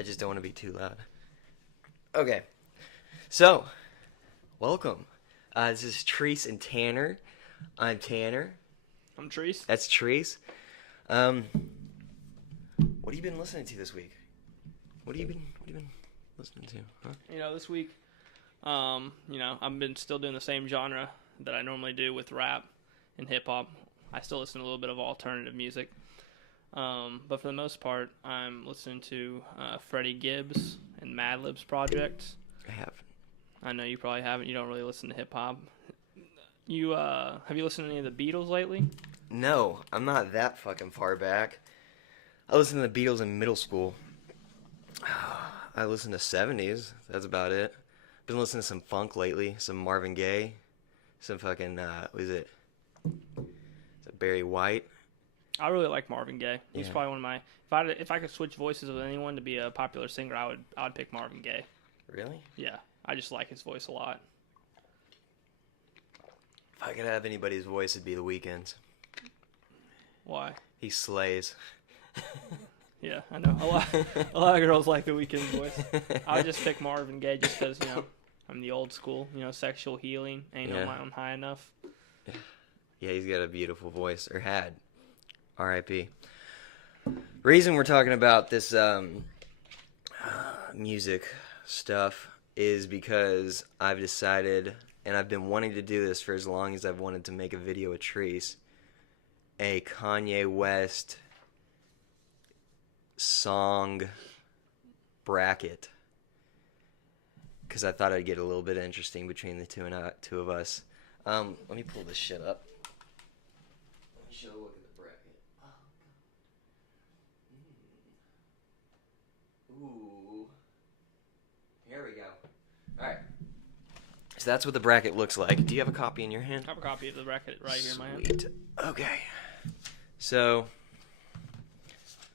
I just don't want to be too loud. Okay. So, welcome. This is Treece&Tanner. I'm Tanner. I'm Treece. That's Treece. What have you been listening to this week? What have you been listening to? Huh? This week, I've been still doing the same genre that I normally do with rap and hip hop. I still listen to a little bit of alternative music. But for the most part, I'm listening to Freddie Gibbs and Madlib's projects. I have. I know you probably haven't. You don't really listen to hip hop. Have you listened to any of the Beatles lately? No, I'm not that fucking far back. I listened to the Beatles in middle school. I listened to 70s. That's about it. Been listening to some funk lately. Some Marvin Gaye. Some fucking, what is it? Is it Barry White? I really like Marvin Gaye. He's Yeah. probably one of my... If I could switch voices with anyone to be a popular singer, I would pick Marvin Gaye. Really? Yeah, I just like his voice a lot. If I could have anybody's voice, it'd be The Weeknd's. Why? He slays. Yeah, I know. A lot of girls like The Weeknd's voice. I would just pick Marvin Gaye just because, I'm the old school. Sexual healing. Ain't on my own high enough. Yeah, he's got a beautiful voice. Or had. R.I.P. Reason we're talking about this music stuff is because I've decided, and I've been wanting to do this for as long as I've wanted to make a video with Treece, a Kanye West song bracket, because I thought I'd get a little bit interesting between the two of us. Let me pull this shit up. Let me show a look at the bracket. Ooh. Here we go. Alright. So that's what the bracket looks like. Do you have a copy in your hand? I have a copy of the bracket right here in my hand. Sweet. Okay. So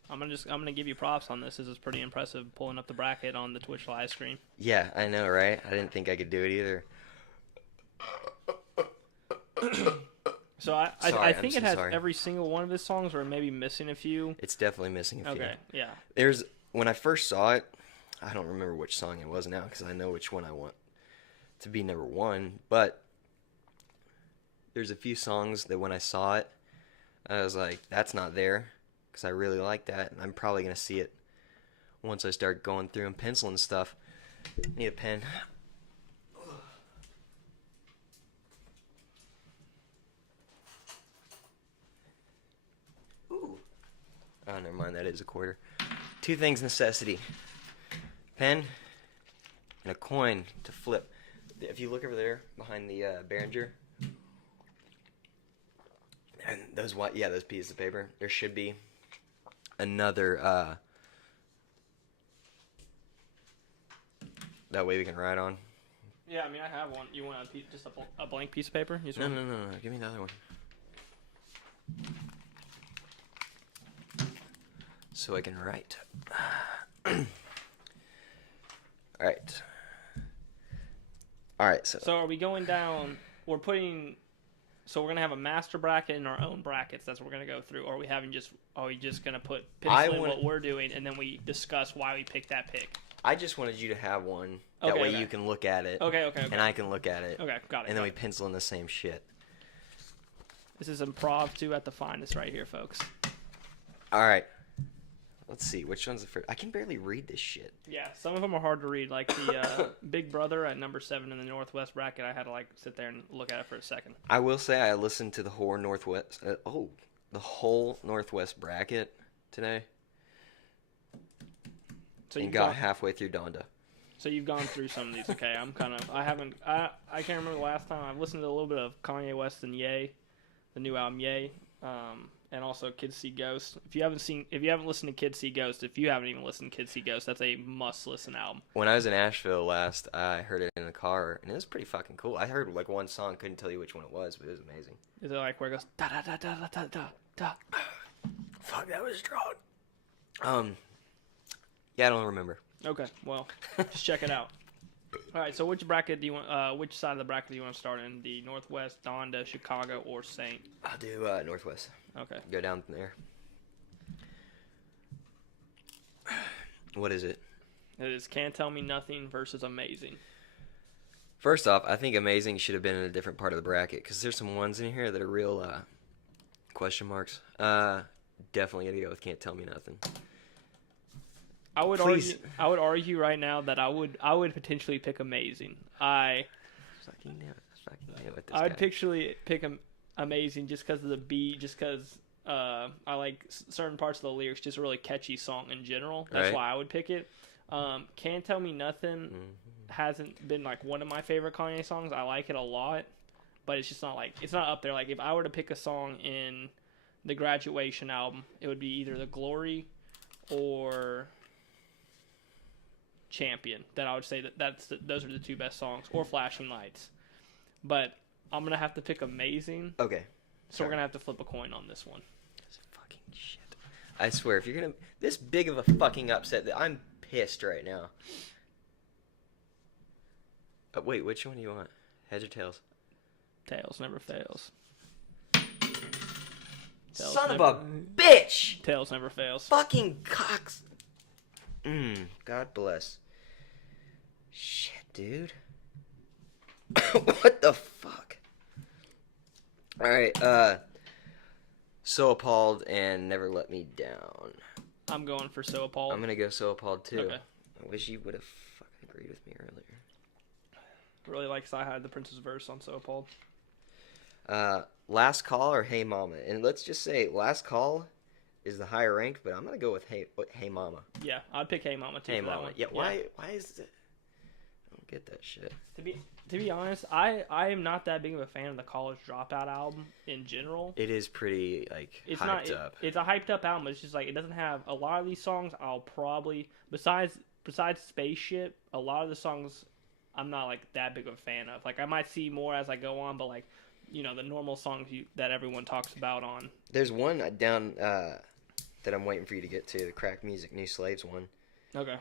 I'm gonna give you props on this. This is pretty impressive pulling up the bracket on the Twitch live stream. yeah, I know, right? I didn't think I could do it either. So I think so it has sorry. every single one of his songs, or maybe missing a few. It's definitely missing a few. Okay, yeah. When I first saw it, I don't remember which song it was now because I know which one I want to be number one, but there's a few songs that when I saw it, I was like, that's not there, because I really like that, and I'm probably going to see it once I start going through and penciling stuff. Need a pen. Ooh. Oh, never mind, that is a quarter. Two things necessity. Pen and a coin to flip. If you look over there behind the Behringer, and those pieces of paper, there should be another that way we can write on. Yeah, I mean, I have one. You want just a blank piece of paper? No. Give me the other one. So I can write. All right. So are we going down? We're gonna have a master bracket and our own brackets. That's what we're gonna go through. Or are we just gonna pencil in what we're doing, and then we discuss why we picked that pick? I just wanted you to have one. That way you can look at it. Okay. And I can look at it. Okay, got it. And then we pencil in the same shit. This is improv 2 at the finest right here, folks. All right. Let's see. Which one's the first? I can barely read this shit. Yeah, some of them are hard to read. Like the Big Brother at number 7 in the Northwest bracket. I had to sit there and look at it for a second. I will say I listened to the whole Northwest. The whole Northwest bracket today. So you got halfway through Donda. So you've gone through some of these. Okay, I can't remember the last time. I've listened to a little bit of Kanye West and Ye, the new album Ye, and also Kids See Ghost. If you haven't listened to Kids See Ghost, if you haven't even listened to Kids See Ghost, that's a must-listen album. When I was in Asheville last, I heard it in the car, and it was pretty fucking cool. I heard one song, couldn't tell you which one it was, but it was amazing. Is it where it goes da da da da da da da? Fuck, that was strong. Yeah, I don't remember. Okay, well, just check it out. All right, so which bracket do you want? Which side of the bracket do you want to start in? The Northwest, Donda, Chicago, or Saint? I'll do Northwest. Okay. Go down from there. What is it? It is Can't Tell Me Nothing versus Amazing. First off, I think Amazing should have been in a different part of the bracket because there's some ones in here that are real question marks. Definitely gotta go with Can't Tell Me Nothing. Please. I would argue right now that I would potentially pick Amazing. Fucking knew it. I'd pick Amazing just because of the beat, just because I like certain parts of the lyrics, just a really catchy song in general. That's why I would pick it. Can't Tell Me Nothing hasn't been like one of my favorite Kanye songs. I like it a lot, but it's just not like, it's not up there. Like if I were to pick a song in the Graduation album, it would be either The Glory or Champion. That I would say those are the two best songs, or Flashing Lights. But I'm gonna have to pick Amazing. Okay. So we're gonna have to flip a coin on this one. This fucking shit. I swear, if you're gonna this big of a fucking upset, that I'm pissed right now. Wait, which one do you want? Heads or tails? Tails never fails. Son of a bitch! Tails never fails. Fucking cocks. God bless. Shit, dude. What the fuck? Alright, So Appalled and Never Let Me Down. I'm going for So Appalled. I'm gonna go So Appalled too. Okay. I wish you would have fucking agreed with me earlier. Really like I had the Prince's verse on So Appalled. Last Call or Hey Mama? And let's just say Last Call is the higher ranked, but I'm gonna go with Hey Mama. Yeah, I'd pick Hey Mama too. Hey for Mama. That one. Yeah. Why is it? I don't get that shit. To be honest, I am not that big of a fan of the College Dropout album in general. It is pretty hyped up. It's a hyped up album. But it's just like it doesn't have a lot of these songs. I'll probably besides Spaceship, a lot of the songs I'm not like that big of a fan of. Like I might see more as I go on, but like the normal songs that everyone talks about on. There's one down that I'm waiting for you to get to, the Crack Music New Slaves one. Okay.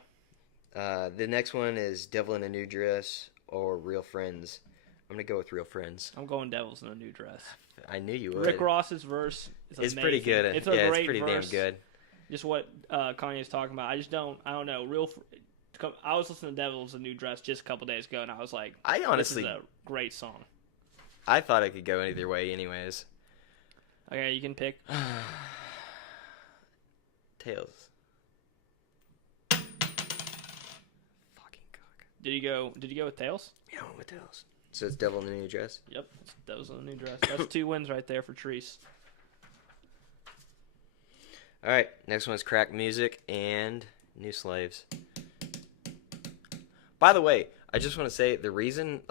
The next one is Devil in a New Dress or Real Friends. I'm gonna go with Real Friends. I'm going Devils in a New Dress. I knew you would. Rick Ross's verse is amazing. It's pretty good. It's great it's pretty verse. Damn good. Just what Kanye's talking about. I don't know. I was listening to Devils in a New Dress just a couple days ago, and I was like, I honestly, this is a great song. I thought it could go either way anyways. Okay, you can pick. Tails. Did you go with Tails? Yeah, I went with Tails. So it's Devil in the New Dress? Yep, it's Devils in the New Dress. That's 2 wins right there for Treece. Alright, next one is Crack Music and New Slaves. By the way, I just want to say the reason,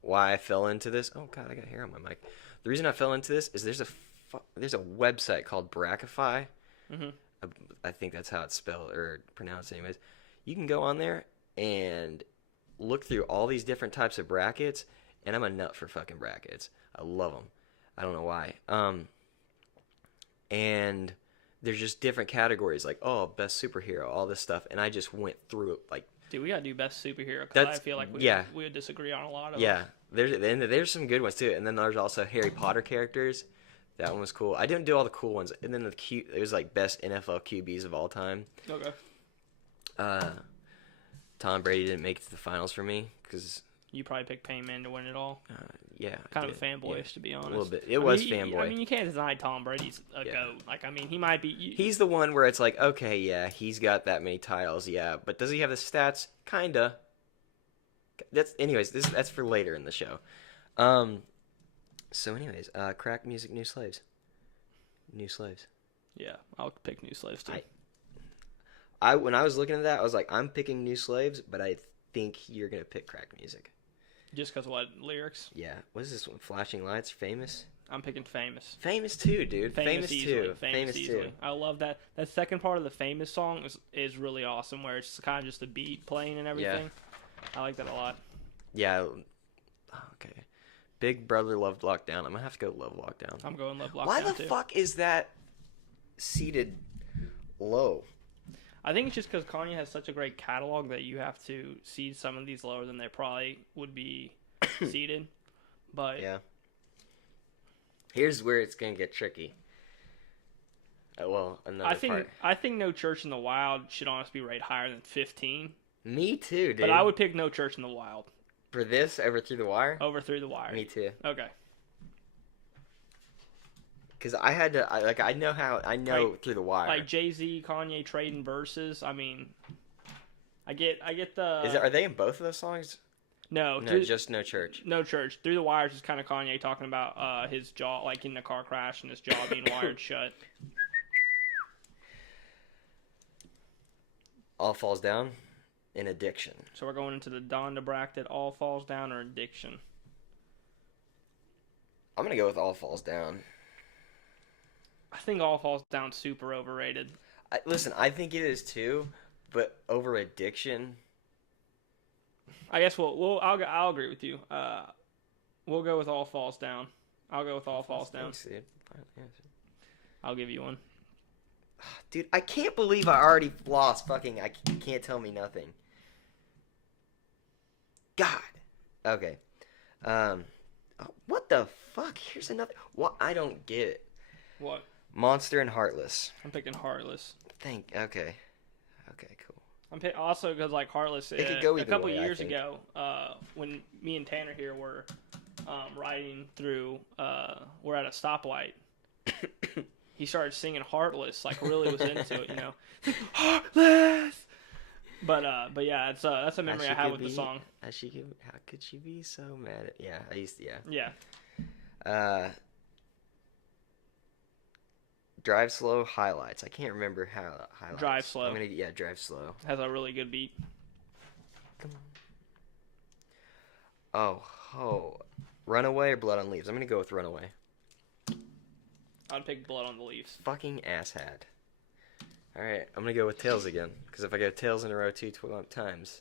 why I fell into this... Oh, God, I got hair on my mic. The reason I fell into this is there's a website called Brackify. Mm-hmm. I think that's how it's spelled or pronounced anyways. You can go on there and look through all these different types of brackets, and I'm a nut for fucking brackets. I love them. I don't know why. And there's just different categories, best superhero, all this stuff, and I just went through it, Dude, we gotta do best superhero, because I feel like we would disagree on a lot of them. Yeah, there's some good ones, too, and then there's also Harry Potter characters. That one was cool. I didn't do all the cool ones, and then it was, best NFL QBs of all time. Okay. Tom Brady didn't make it to the finals for me because you probably picked Payne Manning to win it all. Yeah, kind of fanboyish to be honest. A little bit. It was fanboy. I mean, you can't deny Tom Brady's a goat. He might be. He's the one where it's okay, yeah, he's got that many titles, yeah, but does he have the stats? Kinda. That's for later in the show. So, anyways, Crack Music, New Slaves. New Slaves. Yeah, I'll pick New Slaves too. When I was looking at that, I was like, I'm picking New Slaves, but I think you're gonna pick Crack Music. Just because what lyrics? Yeah. What is this one? Flashing Lights, Famous. I'm picking Famous. Famous too, dude. Famous too. Famous too. I love that. That second part of the Famous song is really awesome, where it's kind of just the beat playing and everything. Yeah. I like that a lot. Yeah. Okay. Big Brother, Love Lockdown. I'm gonna have to go Love Lockdown. I'm going Love Lockdown. Why the fuck is that seated low? I think it's just because Kanye has such a great catalog that you have to seed some of these lower than they probably would be seeded. But yeah, here's where it's gonna get tricky. Another part. I think No Church in the Wild should honestly be rated higher than 15. Me too, dude. But I would pick No Church in the Wild For this, over Through the Wire? over Through the Wire. Me too. Okay. Because I had to, I know Through the Wire. Like Jay-Z, Kanye trading verses. I mean, I get the. Are they in both of those songs? No, just No Church. No Church. Through the Wires is kind of Kanye talking about his jaw, like in a car crash and his jaw being wired shut. All Falls Down in Addiction. So we're going into the Donda bracket. All Falls Down or Addiction. I'm gonna go with All Falls Down. I think All Falls Down super overrated. Listen, I think it is too, but over Addiction. I guess I'll agree with you. We'll go with All Falls Down. I'll go with All Falls Down. Thanks, dude. I'll give you one. Dude, I can't believe I already lost. Fucking, I can't tell me nothing. God. Okay. What the fuck? Here's another. What? I don't get it. What? Monster and Heartless. I'm picking Heartless. Okay. Okay, cool. I'm also because like Heartless. It could go a either couple way, years ago, when me and Tanner here were riding through, we're at a stoplight. He started singing Heartless, like really was into it, you know. Heartless. But yeah, that's a memory I have with the song. How could she be so mad at? Yeah, I used to. Yeah. Drive Slow Highlights. I can't remember how highlights. Drive Slow. Drive Slow. Has a really good beat. Come on. Oh, Runaway or Blood on Leaves? I'm gonna go with Runaway. I'd pick Blood on the Leaves. Fucking asshat. All right, I'm gonna go with Tails again because if I go Tails in a row 2 times.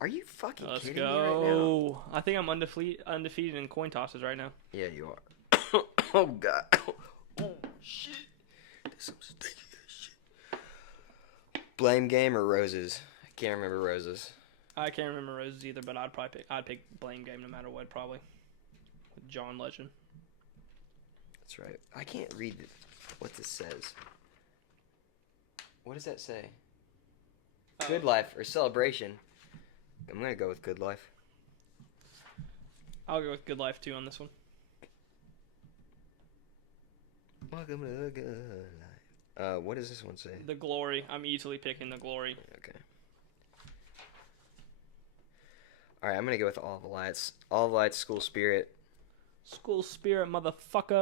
Are you fucking kidding me right now? Let's go. I think I'm undefeated in coin tosses right now. Yeah, you are. Oh, God. Oh, shit. That's some sticky shit. Blame Game or Roses? I can't remember Roses. I can't remember Roses either, but I'd pick Blame Game no matter what, probably. With John Legend. That's right. I can't read what this says. What does that say? Good Life or Celebration? I'm going to go with Good Life. I'll go with Good Life, too, on this one. Welcome to the good life. What does this one say? The Glory. I'm easily picking The Glory. Okay. Alright, I'm going to go with All the Lights. All the Lights, School Spirit. School Spirit, motherfucker.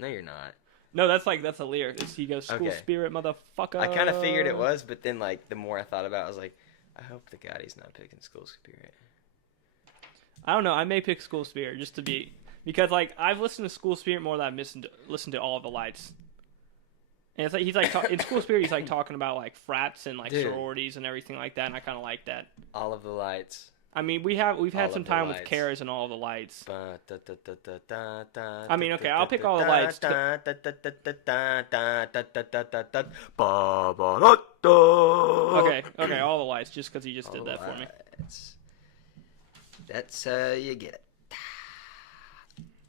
No, you're not. No, that's a lyric. He goes, School Spirit, motherfucker. I kind of figured it was, but then, like, the more I thought about it, I was like, I hope the Gotti's not picking School Spirit. I don't know. I may pick School Spirit just to be... Because, like, I've listened to School Spirit more than I've listened to All of the Lights. And it's like, he's like, in School Spirit, he's like talking about, like, frats and, like, sororities and everything like that, and I kind of like that. All of the Lights. I mean, we've had some time with Karas and All of the Lights. I mean, okay, I'll pick All the Lights. Okay, All the Lights, just because he just did that for me. That's how you get it.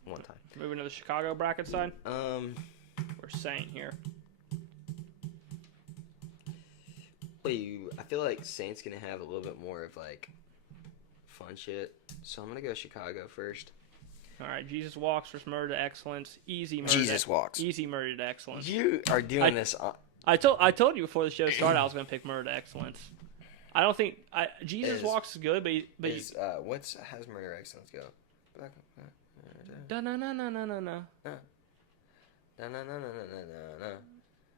One time. Moving to the Chicago bracket side. We're Saint here. I feel like Saint's gonna have a little bit more of like fun shit, so I'm gonna go Chicago first. All right, Jesus Walks versus Murder to Excellence. Easy Murder to Excellence. You are doing this. I told you before the show started I was gonna pick Murder to Excellence. I don't think Jesus Walks is good, but how's Murder to Excellence go? No.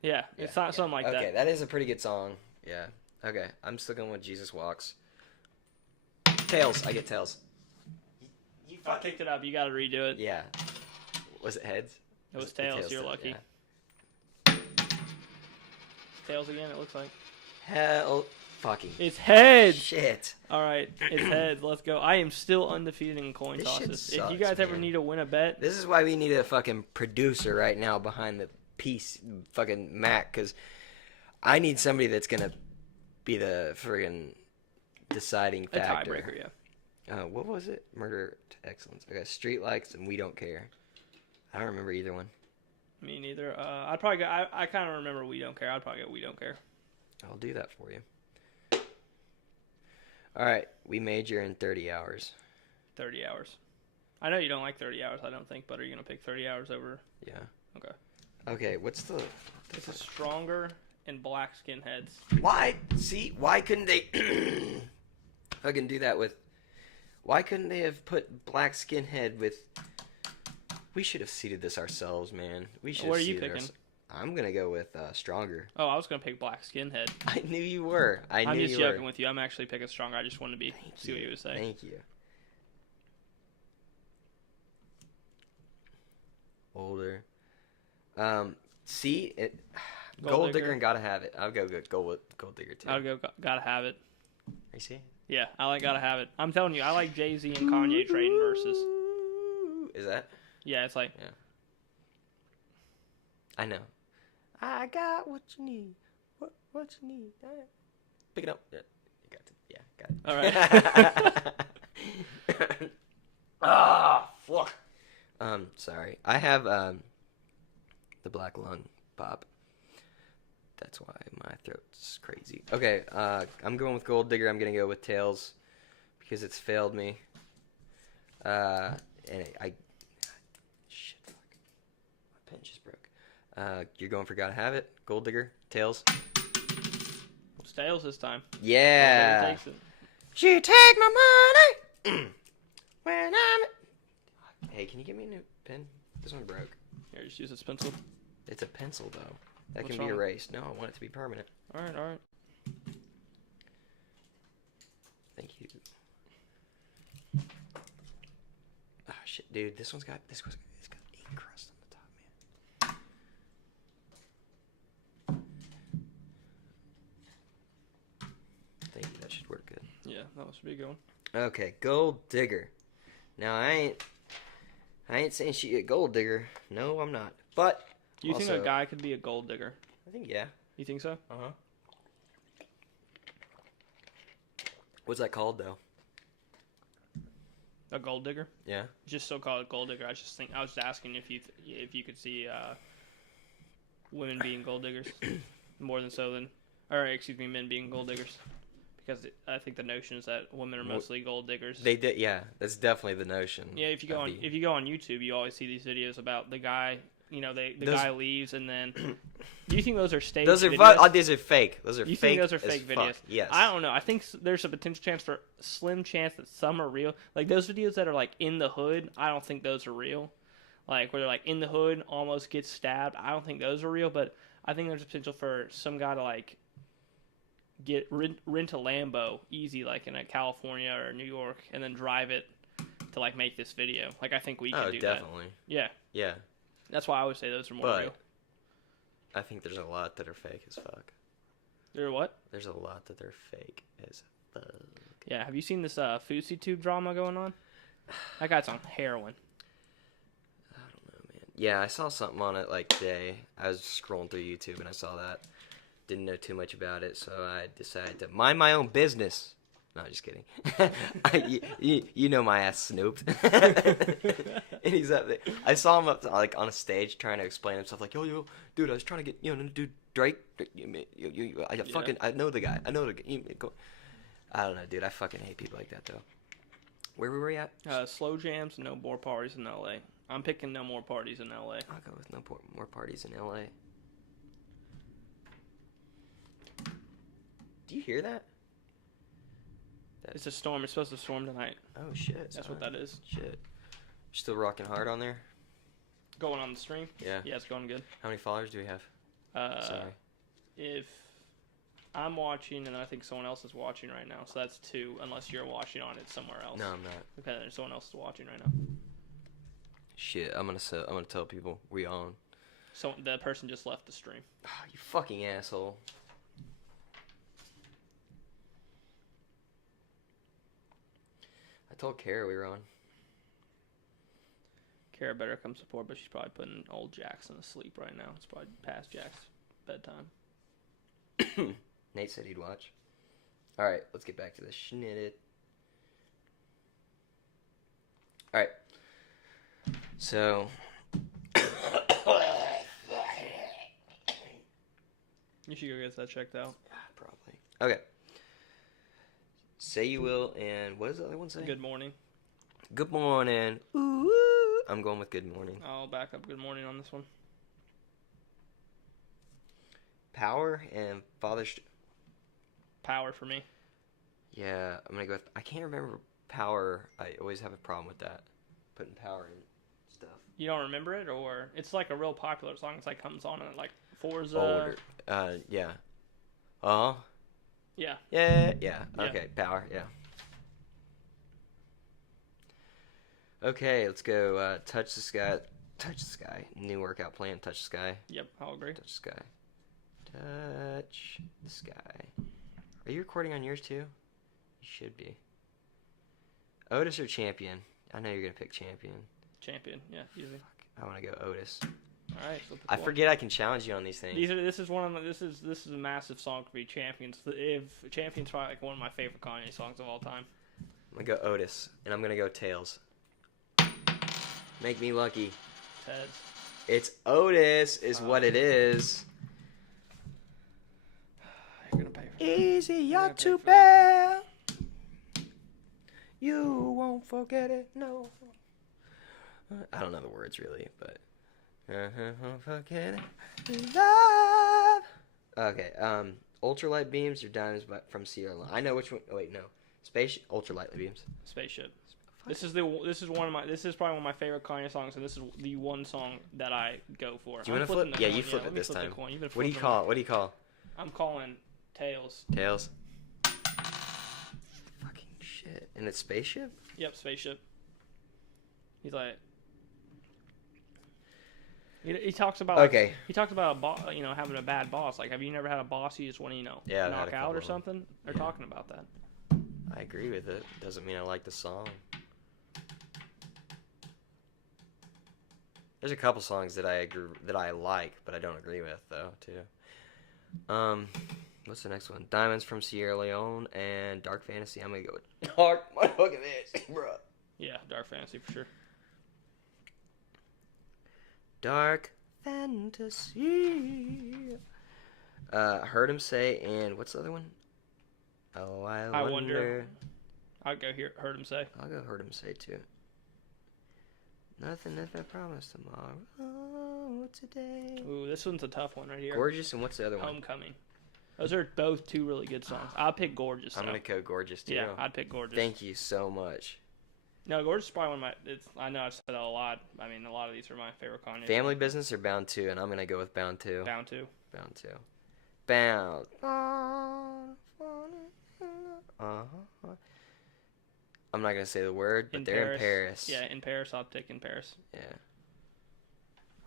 Yeah, it's not something like that. Okay, that is a pretty good song. Yeah. Okay, I'm still going with Jesus Walks. Tails. I get Tails. I picked it up. You got to redo it. Yeah. Was it Heads? It was Tails. You're lucky. Yeah. Tails again, it looks like. Hell fucking. It's Heads. Shit. All right, it's Heads. Let's go. I am still undefeated in coin tosses. Sucks, if you guys ever need to win a bet. This is why we need a fucking producer right now behind the piece, fucking Mac, because I need somebody that's going to be the friggin' deciding factor. A tiebreaker, yeah. What was it? Murder to Excellence. I got Street Lights and We Don't Care. I don't remember either one. Me neither. I'd probably go, I kind of remember We Don't Care. I'd probably go We Don't Care. I'll do that for you. All right, we major in 30 hours. 30 hours. I know you don't like 30 hours, I don't think, but are you going to pick 30 hours over? Yeah. Okay. Okay, what's the... This is Stronger and Black Skinheads. Why? See, why couldn't they fucking do that with... Why couldn't they have put Black Skinhead with... We should have seeded this ourselves, man. We should. What are you picking? I'm gonna go with Stronger. Oh, I was gonna pick Black Skinhead. I knew you were. I'm just joking with you. I'm actually picking Stronger. I just wanted to see what you would say. Thank you. Older. See it. Gold Digger and Gotta Have It. I'll go with Gold Digger too. I'll go Gotta Have It. You see? Yeah, I like Gotta Have It. I'm telling you, I like Jay-Z and Kanye trading verses. Is that? Yeah, it's like... Yeah. I know. I got what you need. What you need. Pick it up. Yeah, you got it. Yeah, got it. All right. Ah, fuck. Sorry. I have the black lung pop. That's why my throat's crazy. Okay, I'm going with Gold Digger. I'm gonna go with Tails because it's failed me. And shit, fuck. My pen just broke. You're going for Gotta Have It, Gold Digger, Tails. It's Tails this time. Yeah. Takes it. She take my money when I'm. Hey, can you give me a new pen? This one broke. Here, just use this pencil. It's a pencil though. That What's can be wrong? erased. No, I want it to be permanent. All right. Thank you. Ah, shit, dude. It's got ink crust on the top, man. Thank you. That should work good. Yeah, that should be a good one. Okay, Gold Digger. Now I ain't saying she a gold digger. No, I'm not. But Do you also, think a guy could be a gold digger? I think yeah. You think so? Uh-huh. What's that called though? A gold digger? Yeah. Just so called gold digger. I was just asking if you could see women being gold diggers more than men being gold diggers. Because I think the notion is that women are mostly gold diggers. They did, yeah. That's definitely the notion. Yeah, if you go on YouTube, you always see these videos about the guy. You know, the guy leaves, and then. Do you think those are staged? Those are videos? these are fake. Those are you fake. think those are fake videos? Fuck. Yes. I don't know. I think there's a potential chance for slim chance that some are real. Like those videos that are like in the hood. I don't think those are real. Like where they're like in the hood, almost gets stabbed. I don't think those are real. But I think there's a potential for some guy to like. Rent a Lambo easy, like in California or New York, and then drive it to like make this video. Like I think we can do definitely. that. Yeah. Yeah. That's why I would say those are more real. I think there's a lot that are fake as fuck. They're what? There's a lot that are fake as fuck. Yeah. Have you seen this Fousey Tube drama going on? That guy's on heroin. I don't know, man. Yeah, I saw something on it like today. I was scrolling through YouTube and I saw that. Didn't know too much about it, so I decided to mind my own business. No, just kidding. you know my ass snooped. And he's up there. I saw him up like on a stage trying to explain himself, like, yo, dude, I was trying to get, dude, Drake. I know the guy. I know the guy. I don't know, dude. I fucking hate people like that, though. Where were we at? Slow jams, no more parties in L.A. I'm picking no more parties in L.A. I'll go with no more parties in L.A. Do you hear that? It's a storm. It's supposed to storm tonight. Oh, shit. That's what that is. Shit. Still rocking hard on there? Going on the stream? Yeah. Yeah, it's going good. How many followers do we have? Sorry. If I'm watching, and I think someone else is watching right now, so that's 2, unless you're watching on it somewhere else. No, I'm not. Okay, then someone else is watching right now. Shit, I'm gonna tell people we on. So the person just left the stream. Oh, you fucking asshole. I told Kara we were on. Kara better come support, but she's probably putting old Jackson to sleep right now. It's probably past Jack's bedtime. Nate said he'd watch. Alright, let's get back to the schnitted. Alright. So. You should go get that checked out. Yeah, probably. Okay. Say You Will, and what does the other one say? Good Morning. Good Morning. Ooh. I'm going with Good Morning. I'll back up Good Morning on this one. Power and Power for me. Yeah, I'm going to go with... I can't remember Power. I always have a problem with that. Putting power in stuff. You don't remember it, or it's like a real popular song. It's like comes on and like Forza. Older. Yeah. Uh-huh. Yeah. Yeah. Yeah. Okay, Power, yeah. Okay, let's go Touch the Sky. Touch the Sky. New workout plan, Touch the Sky. Yep, I'll agree. Touch the Sky. Touch the Sky. Are you recording on yours too? You should be. Otis or Champion? I know you're going to pick Champion. Champion, yeah, easy. I want to go Otis. All right, so I forget I can challenge you on these things. This is a massive song for me. Champions. If Champions probably like one of my favorite Kanye songs of all time. I'm gonna go Otis, and I'm gonna go Tails. Make me lucky. Ted's. It's Otis, is what it is. You're gonna pay for Easy, you're too bad. You won't forget it, no. I don't know the words really, but. Won't forget it. Love. Okay, ultralight beams or diamonds from Sierra Leone. I know which one. Oh wait, no. Ultralight beams. Spaceship. This is probably one of my favorite Kanye songs, and this is the one song that I go for. Do you want to flip? Yeah, you flip it this time. What do you call? What do you call? I'm calling Tails. Tails. Fucking shit. And it's Spaceship? Yep, Spaceship. He's like, he talks about okay. He talks about having a bad boss. Like, have you never had a boss you just want to knock out or something? They're talking about that. I agree with it. Doesn't mean I like the song. There's a couple songs that I like, but I don't agree with though too. What's the next one? Diamonds from Sierra Leone and Dark Fantasy. I'm gonna go with Dark. Look at this, bro. Yeah, Dark Fantasy for sure. Dark Fantasy. Heard Him Say, and what's the other one? Oh, I wonder. I'll go here. Heard Him Say. I'll go Heard Him Say too. Nothing if I promise tomorrow today. Ooh, this one's a tough one right here. Gorgeous, and what's the other one? Homecoming. Those are both two really good songs. I'll pick Gorgeous. I'm gonna go Gorgeous too. Yeah, I'd pick Gorgeous. Thank you so much. No, Gorgeous is probably one of my. I know I've said that a lot. I mean, a lot of these are my favorite Kanye. Family Business or Bound 2, and I'm gonna go with Bound 2. Bound 2. Bound 2. Bound. I'm not gonna say the word, but they're in Paris. Yeah, in Paris. I'll take In Paris. Yeah.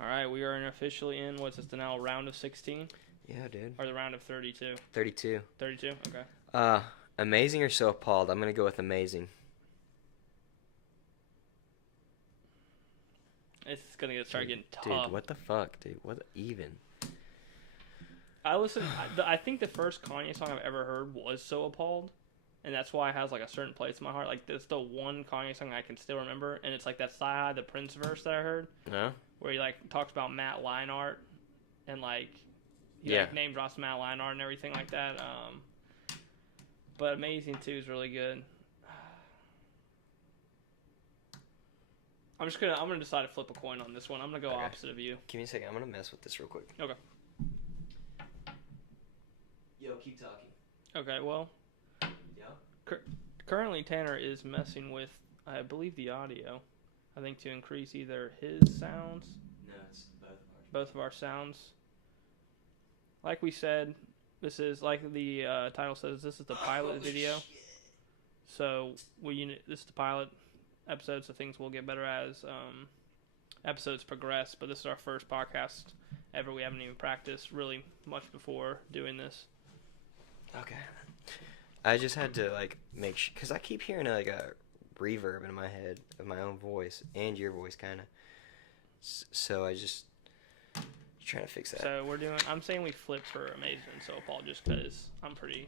All right, we are officially in. What's this? The now round of 16? Yeah, dude. Or the round of 32? 32. 32. Okay. Amazing or So Appalled? I'm gonna go with Amazing. It's gonna start getting tough. Dude, what the fuck, dude? What even? I think the first Kanye song I've ever heard was So Appalled, and that's why it has like a certain place in my heart. Like, it's the one Kanye song I can still remember, and it's like that Sci-Hi the Prince verse that I heard. No. Where he like talks about Matt Leinart, and like he like name drops Matt Leinart and everything like that. But Amazing 2 is really good. I'm gonna decide to flip a coin on this one. I'm gonna go opposite of you. Give me a second. I'm gonna mess with this real quick. Okay. Yo, keep talking. Okay, well. Yeah. Currently, Tanner is messing with, I believe, the audio. I think to increase either his sounds. No, it's both of ours. Both of our sounds. Like we said, this is like the title says. This is the pilot video. Shit. So this is the pilot episode, so things will get better as episodes progress. But this is our first podcast ever. We haven't even practiced really much before doing this. Okay. I just had to like make sure, because I keep hearing like a reverb in my head of my own voice and your voice kind of. So I just trying to fix that. So I'm saying we flip for Amazing and So Appalled just because I'm pretty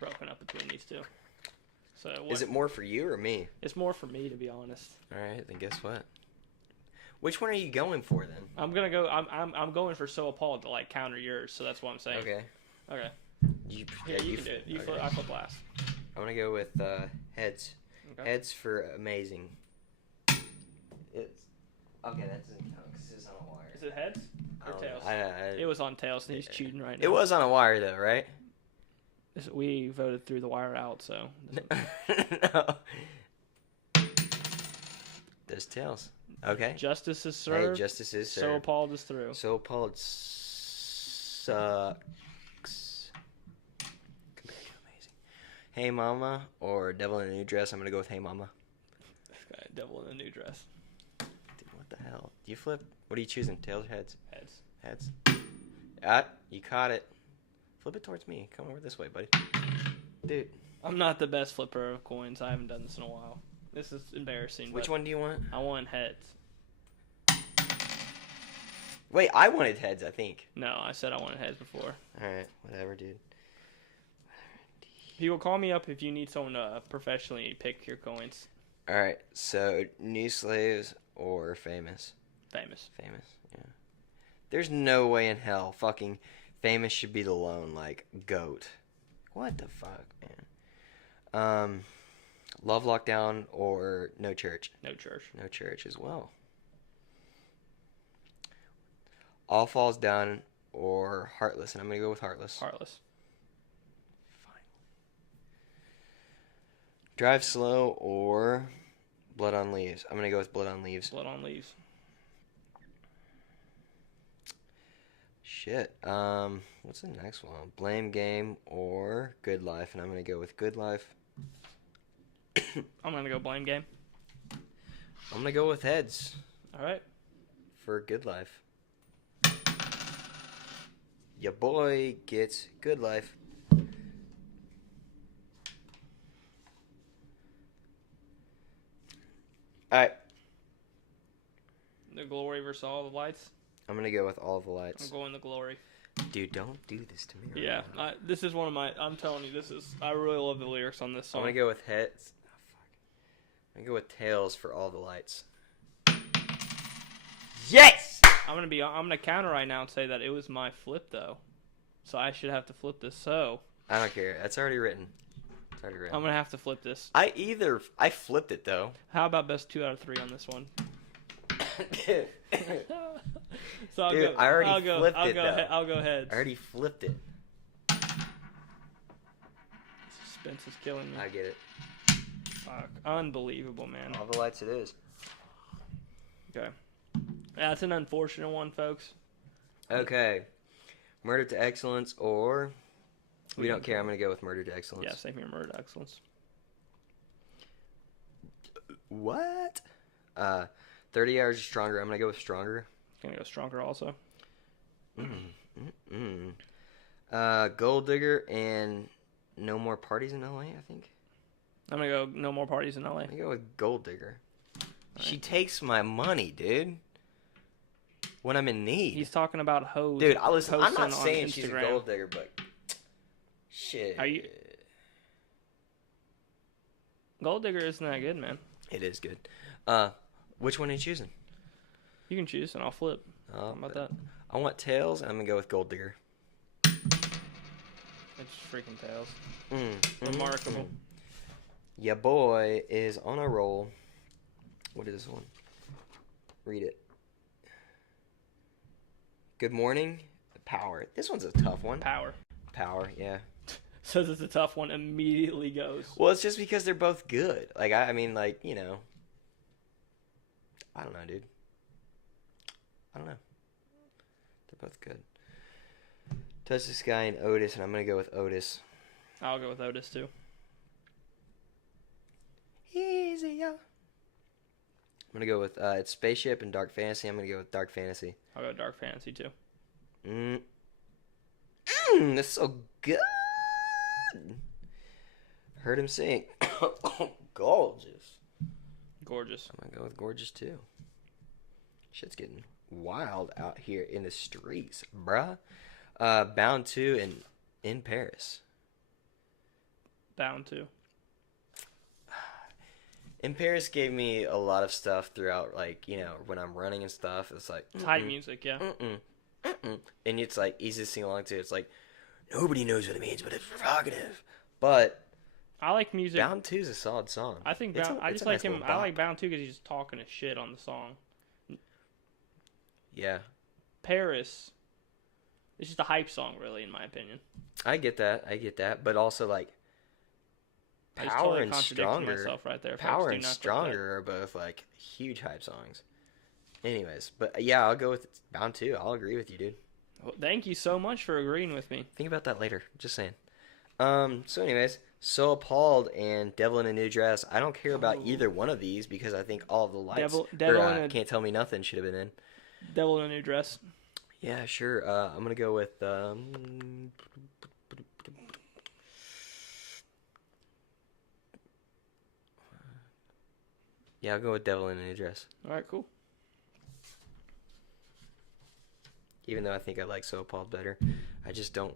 broken up between these two. So is it more for you or me? It's more for me, to be honest. All right, then guess what? Which one are you going for then? I'm gonna go. I'm going for So Appalled to like counter yours. So that's what I'm saying. Okay. Okay. You You can do it. okay. I flip last. I'm gonna go with heads. Okay. Heads for amazing. It's okay. That doesn't count because it's on a wire. Is it heads I or don't know. tails? It was on tails, and he's cheating right now. It was on a wire though, right? We voted through the wire out, so. No. There's tails. Okay. Justice is served. Hey, justice is served. So Appalled is through. So appalled sucks. Compared to amazing. Hey Mama or Devil in a New Dress. I'm gonna go with Hey Mama. This guy, Devil in a New Dress. Dude, what the hell? Do you flip? What are you choosing? Tails or heads? Heads. Heads. Ah, you caught it. Flip it towards me. Come over this way, buddy. Dude. I'm not the best flipper of coins. I haven't done this in a while. This is embarrassing. Which one do you want? I want heads. Wait, I wanted heads, I think. No, I said I wanted heads before. Alright, whatever, dude. People call me up if you need someone to professionally pick your coins. Alright, so new slaves or famous? Famous. Famous, yeah. There's no way in hell fucking famous should be the lone, like, goat. What the fuck, man? Love Lockdown or No Church? No church. No Church as well. All Falls Down or Heartless, and I'm gonna go with Heartless. Heartless. Fine. Drive Slow or Blood on Leaves. I'm gonna go with Blood on Leaves. Blood on Leaves. Shit. What's the next one? Blame Game or Good Life, and I'm gonna go with Good Life. I'm gonna go Blame Game. I'm gonna go with Heads All right. for Good Life. Your boy gets Good Life. Alright, The Glory versus All the Lights. I'm gonna go with All the I'm Lights. going The Glory. Dude, don't do this to me. Right Yeah, now. this is one of my. I'm telling you, I really love the lyrics on this I'm song. gonna go with Heads. Oh, fuck. I'm gonna go with Tails for All the Lights. Yes! I'm gonna counter right now and say that it was my flip though, so I should have to flip this. So I don't care. That's already written. It's already written. I'm gonna have to flip this. I flipped it though. How about best 2 out of 3 on this one? Dude, So I'll Dude, go, I already I'll go, flipped I'll it, go, though. I'll go heads. I already flipped it. Suspense is killing me. I get it. Fuck. Unbelievable, man. All the lights it is. Okay. That's an unfortunate one, folks. Okay. Murder to Excellence or... We don't care. I'm going to go with Murder to Excellence. Yeah, same here. Murder to Excellence. What? 30 Hours Stronger. I'm going to go with Stronger. Gonna go Stronger also. Gold Digger and No More Parties in LA, I think. I'm gonna go No More Parties in LA. I'm going to go with Gold Digger. She takes my money, dude. When I'm in need. He's talking about hoes. Dude, I'm posting not saying on she's a Instagram. gold digger, but shit. Are you? Gold Digger isn't that good, man. It is good. Which one are you choosing? You can choose, and I'll flip. How about that? I want Tails, and I'm gonna go with Gold Digger. It's freaking Tails. Remarkable. Ya boy is on a roll. What is this one? Read it. Good morning. Power. This one's a tough one. Power. Power, yeah. Says it's a tough one. Immediately goes. Well, it's just because they're both good. Like, I mean, like, you know. I don't know, dude. I don't know. They're both good. Touch the Sky and Otis, and I'm going to go with Otis. I'll go with Otis, too. Easier. I'm going to go with it's Spaceship and Dark Fantasy. I'm going to go with Dark Fantasy. I'll go Dark Fantasy, too. That's so good. Heard him sing. Gorgeous. Gorgeous. I'm going to go with Gorgeous, too. Shit's getting wild out here in the streets, bruh. Bound 2 and In Paris. Bound 2. And Paris gave me a lot of stuff throughout, like, you know, when I'm running and stuff. It's like Hype music, yeah. and it's like easy to sing along to. It's like nobody knows what it means, but it's provocative. But I like music. Bound 2 is a solid song. I think It's Bound, a- I it's just a like nice him. little I bop. like Bound 2 because he's just talking his shit on the song. Yeah, Paris, it's just a hype song, really, in my opinion. I get that. But also like I just Power totally and contradicted Stronger. myself right there. Power Folks, do and not click Stronger are both like huge hype songs. Anyways, but yeah, I'll go with Bound 2. I'll agree with you, dude. that. Well, thank you so much for agreeing with me. Think about that later. Just saying. So anyways, So Appalled and Devil in a New Dress. I don't care about either one of these because I think all of the lights Devil in a- Can't Tell Me Nothing should have been in. Devil in a New Dress. Yeah, sure. I'm gonna go with yeah, I'll go with Devil in a New Dress. All right, cool. Even though I think I like So Appalled better, I just don't.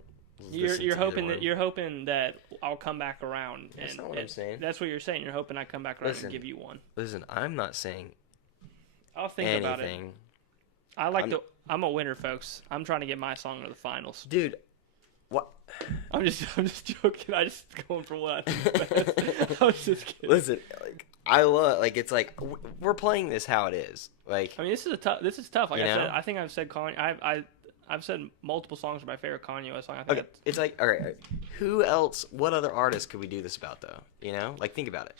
You're listen to hoping either that one. you're hoping that I'll come back around. That's and not what I'm saying. That's what you're saying. You're hoping I come back around Listen. and give you one. Listen, I'm not saying I'll think anything. about it. I'm a winner, folks. I'm trying to get my song to the finals. Dude, what? I'm just joking. I just going for what I think is best. I was just kidding. Listen, like I love like it's like we're playing this how it is. Like I mean, this is tough. Like You I know? said, I think I've said Kanye. I've said multiple songs are my favorite Kanye West song. I think okay, it's like all right, who else? What other artist could we do this about though? You know, like think about it.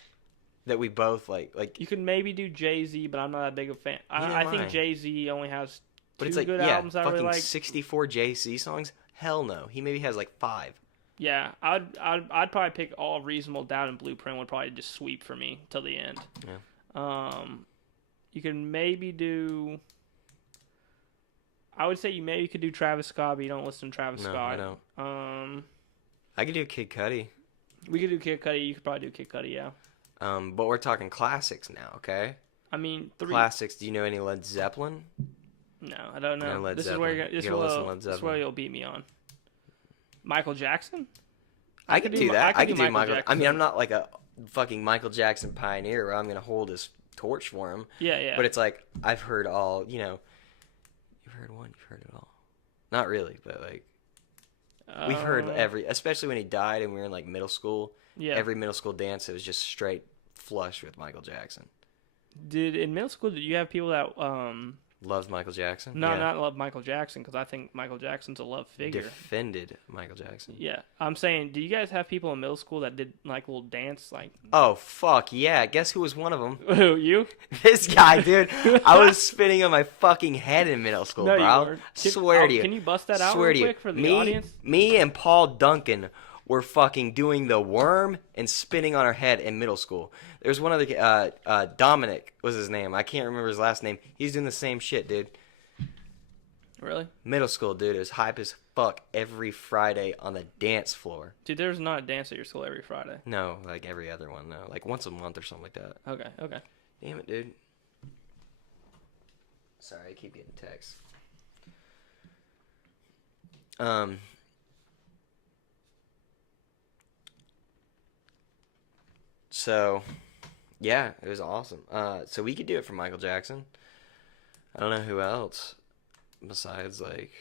That we both like. you could maybe do Jay-Z, but I'm not that big of a fan. Neither I am think I. Jay-Z only has But two it's like good yeah, albums I fucking really like. 64 JC songs. Hell no, he maybe has like 5. Yeah, I'd probably pick All Reasonable Doubt and Blueprint would probably just sweep for me till the end. Yeah. You could maybe do. I would say you could do Travis Scott, but you don't listen to Travis No, Scott. I don't. Um, I could do Kid Cudi. we could do Kid Cudi. You could probably do Kid Cudi, yeah. But we're talking classics now, okay? I mean, Classics. Do you know any Led Zeppelin? No, I don't know. No, Led this Zeppelin. is where You gotta listen to Led this is where Zeppelin. you'll beat me on. Michael Jackson. I could do that. I could do Michael. I Jackson. mean, I'm not like a fucking Michael Jackson pioneer where I'm gonna hold his torch for him. Yeah. But it's like I've heard all. You know, you've heard one. You've heard it all. Not really, but like we've heard every. Especially when he died and we were in like middle school. Yeah. Every middle school dance, it was just straight flush with Michael Jackson. In middle school, did you have people that Loved Michael Jackson. not love Michael Jackson because I think Michael Jackson's a love figure. Defended Michael Jackson. Yeah, I'm saying, do you guys have people in middle school that did like little dance like? Oh fuck yeah! Guess who was one of them? Who, you? This guy, dude. I was spinning on my fucking head in middle school, No, bro. you weren't. Swear to you. Can you bust that out Swear real to you. quick for the audience? Me and Paul Duncan were fucking doing the worm and spinning on our head in middle school. There's one other Dominic was his name. I can't remember his last name. He's doing the same shit, dude. Really? Middle school, dude. It was hype as fuck every Friday on the dance floor. Dude, there's not a dance at your school every Friday. No, like every other one, no. Like once a month or something like that. Okay. Damn it, dude. Sorry, I keep getting texts. So, yeah, it was awesome. So we could do it for Michael Jackson. I don't know who else besides like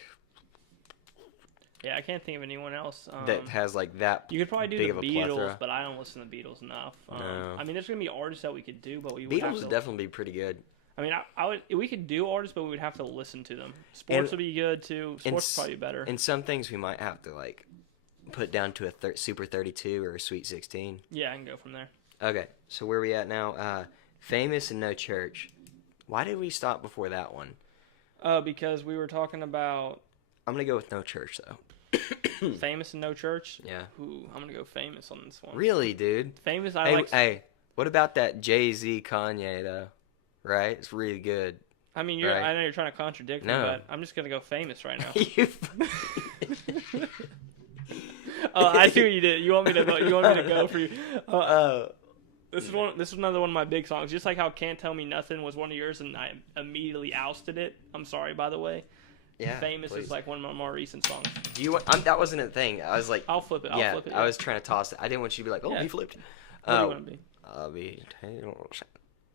Yeah, I can't think of anyone else. that has like that. You could probably do big the of a Beatles, plethora. but I don't listen to the Beatles enough. No. I mean, there's gonna be artists that we could do, but we would have Beatles to. would definitely be pretty good. I mean, I would. We could do artists, but we would have to listen to them. Sports And- would be good too. Sports would probably be better. And some things we might have to like put down to a Super 32 or a Sweet 16. Yeah, I can go from there. Okay, so where are we at now? Famous and No Church. Why did we stop before that one? Because we were talking about I'm gonna go with No Church though. Famous and No Church. Yeah. Ooh, I'm gonna go Famous on this one. Really, dude? Famous, Hey, what about that Jay-Z Kanye though? Right? It's really good. I mean, right. I know you're trying to contradict me, No. but I'm just gonna go Famous right now. You- I see what you did. You want me to go for you? This is another one of my big songs. Just like how "Can't Tell Me Nothing" was one of yours, and I immediately ousted it. I'm sorry, by the way. yeah. Famous please. is like one of my more recent songs. Do you want? That wasn't a thing. I was like, I'll flip it. I was trying to toss it. I didn't want you to be like, oh, Yeah. he flipped. What do you want to be? I'll be tails.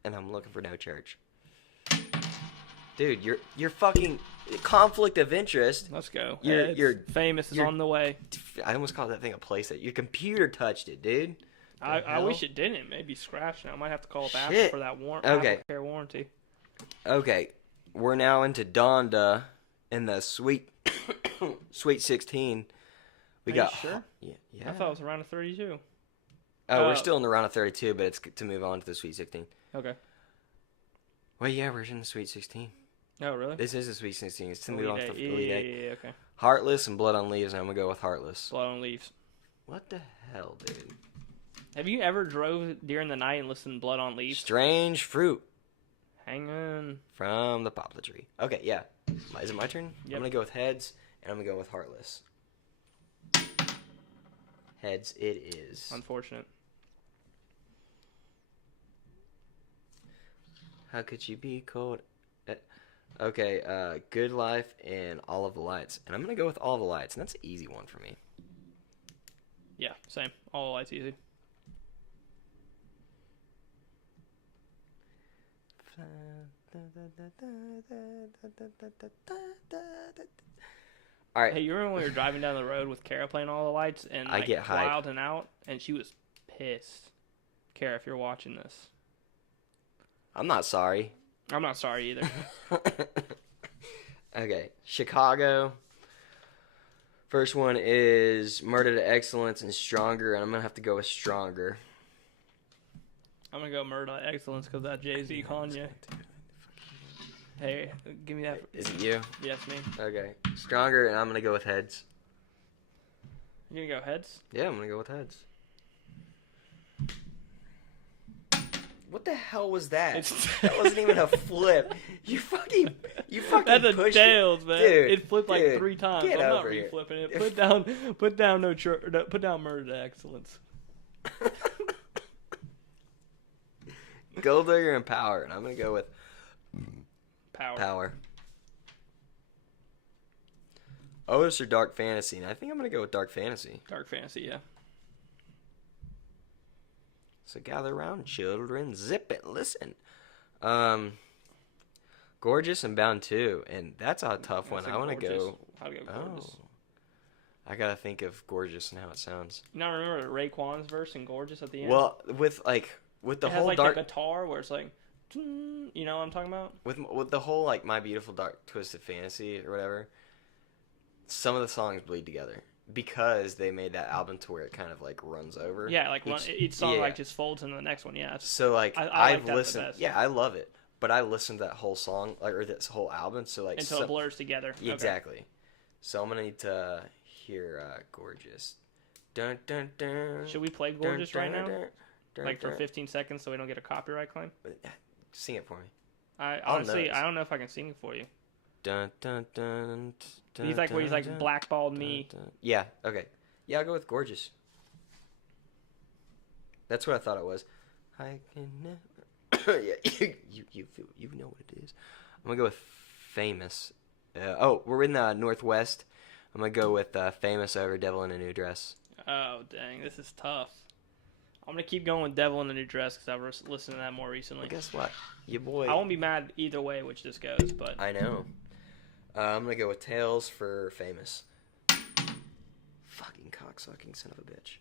And I'm looking for no church. Dude, you're fucking conflict of interest. Let's go. You're famous is on the way. I almost called that thing a playset. Your computer touched it, dude. I wish it didn't. Maybe scratched now. I might have to call up Apple Shit. for that Okay. Apple Care warranty. Okay, we're now into Donda and the Sweet 16. We Are got you sure? Yeah. I thought it was around a 32. Oh, we're still in the round of 32, but it's to move on to the Sweet 16. Okay. Well, yeah, we're in the Sweet 16. Oh, really? This is the Sweet 16. It's to move on to the Yeah, Elite 8. yeah, okay. Heartless and Blood on Leaves, and I'm going to go with Heartless. Blood on Leaves. What the hell, dude? Have you ever drove during the night and listened to Blood on Leaves? Strange Fruit Hang on. from the Poplar Tree. Okay, yeah. Is it my turn? Yep. I'm going to go with Heads, and I'm going to go with Heartless. Heads it is. Unfortunate. How could you be cold? Okay, Good Life and All of the Lights. And I'm going to go with All of the Lights, and that's an easy one for me. Yeah, same. All the lights easy. All right. Hey, you remember when we were driving down the road with Kara playing All the Lights and I get hyped. wilding out, and she was pissed. Kara, if you're watching this, I'm not sorry. I'm not sorry either. Okay, Chicago. First one is Murder to Excellence and Stronger, and I'm going to have to go with Stronger. I'm gonna go Murder to Excellence because that Jay-Z Kanye. Hey, give me that. Is it you? Yes, me. Okay, Stronger, and I'm going to go with Heads. You gonna go Heads? Yeah, I'm going to go with Heads. What the hell was that? That wasn't even a flip. You fucking That's a pushed tails, it. man. Dude, It flipped like dude, 3 times. get I'm not over here. reflipping it. Put down Murder to Excellence. Gold Digger and Power, and I'm going to go with Power. Otis or Dark Fantasy, and I think I'm going to go with Dark Fantasy. Dark Fantasy, yeah. So gather around, children, zip it, listen. Gorgeous and Bound 2, and that's a tough one. I want to go. I'll go Gorgeous. I gotta think of Gorgeous and how it sounds. You know, remember Raekwon's verse in Gorgeous at the end? Well, with the it has whole like dark, the guitar where it's like, you know what I'm talking about? with the whole like My Beautiful Dark Twisted Fantasy or whatever. Some of the songs bleed together because they made that album to where it kind of like runs over. Yeah, like each song like just folds into the next one. Yeah. So like I've like listened. Yeah, I love it. But I listened to that whole song, like, or this whole album, so like until it blurs together. Exactly. Okay. So I'm gonna need to hear Gorgeous. Dun, dun, dun, Should we play Gorgeous dun, right now? dun, dun, Like for dun. 15 seconds so we don't get a copyright claim? Sing it for me. I honestly, I don't know if I can sing it for you. Dun, dun, dun, dun, He's like where he's like dun, blackballed dun, me. dun. Yeah. Okay. Yeah, I'll go with Gorgeous. That's what I thought it was. I can never. Yeah, you know what it is. I'm gonna go with Famous. We're in the Northwest. I'm gonna go with Famous over Devil in a New Dress. Oh dang, this is tough. I'm gonna keep going with Devil in a New Dress because I've listened to that more recently. Well, guess what, your boy. I won't be mad either way which this goes, but I know. I'm gonna go with Tails for Famous. Fucking cocksucking son of a bitch.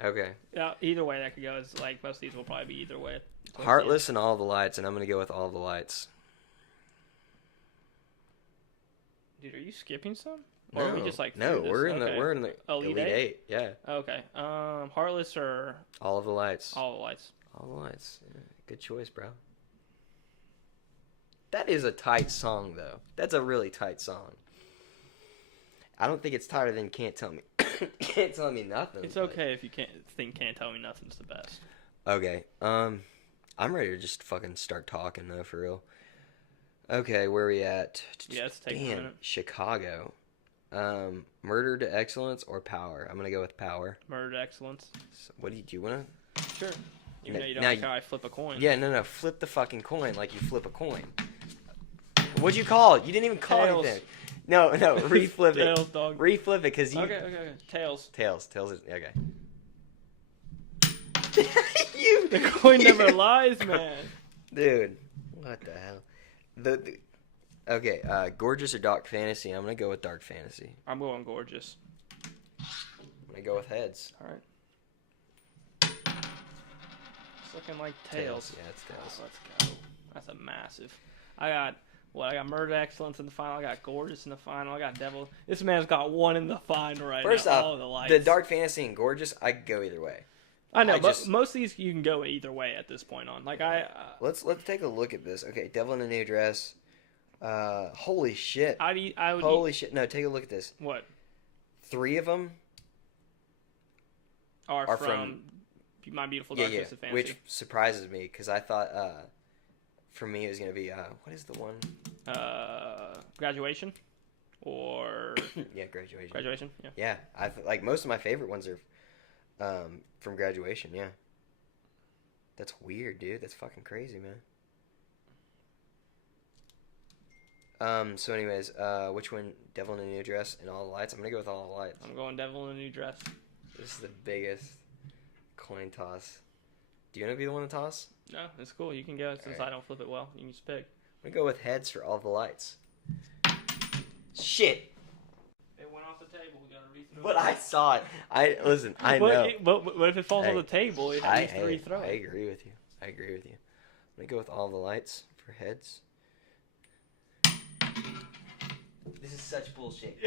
Okay. Yeah, either way that could go. It's like most of these will probably be either way. Heartless and All the Lights, and I'm gonna go with All the Lights. Dude, are you skipping some? Or are we just like no, through we're this? in the Elite Eight. Yeah. Okay. Heartless or All of the Lights. All the Lights. All the Lights. Yeah, good choice, bro. That is a tight song, though. That's a really tight song. I don't think it's tighter than Can't Tell Me. Can't Tell Me Nothing. It's okay if you can't Tell Me Nothing's the best. Okay. I'm ready to just fucking start talking, though, for real. Okay, where are we at? Yeah, it's taking a minute. Chicago. Murder to Excellence or Power? I'm gonna go with Power. Murder to Excellence. So what do you wanna? Sure. Even though you don't now like how I flip a coin. Yeah, no. Flip the fucking coin like you flip a coin. What'd you call it? You didn't even call Tails. anything. No. Reflip it. Tails, dog. Reflip it, cause you. Okay. Tails. Tails is okay. You. The coin never lies, man. Dude, what the hell? Okay, gorgeous or dark fantasy? I'm gonna go with dark fantasy. I'm going gorgeous. I'm gonna go with heads. All right. It's looking like tails. Yeah, it's tails. Let's go. That's a massive. I got Murder Excellence in the final. I got Gorgeous in the final. I got Devil. This man's got one in the final right First now. off, All the lights. the dark fantasy and gorgeous, I could go either way. I know, but most of these you can go either way at this point on. Like let's take a look at this. Okay, Devil in a New Dress. Holy shit. Holy shit. No, take a look at this. What? 3 of them are from My Beautiful Dark Twisted Fantasy. Which surprises me because I thought for me it was gonna be what is the one? Graduation, or yeah, Graduation. Graduation. Yeah. Yeah, I like most of my favorite ones are from Graduation. Yeah. That's weird, dude. That's fucking crazy, man. So anyways, which one? Devil in a New Dress and All the Lights? I'm gonna go with All the Lights. I'm going Devil in a New Dress. This is the biggest coin toss. Do you want to be the one to toss? No, it's cool. You can go since I don't flip it well. You can just pick. I'm gonna go with heads for All the Lights. Shit. It went off the table. We gotta rethrow. But I saw it. I know. But if it falls on the table, it needs to rethrow. I agree with you. I'm gonna go with All the Lights for heads. This is such bullshit.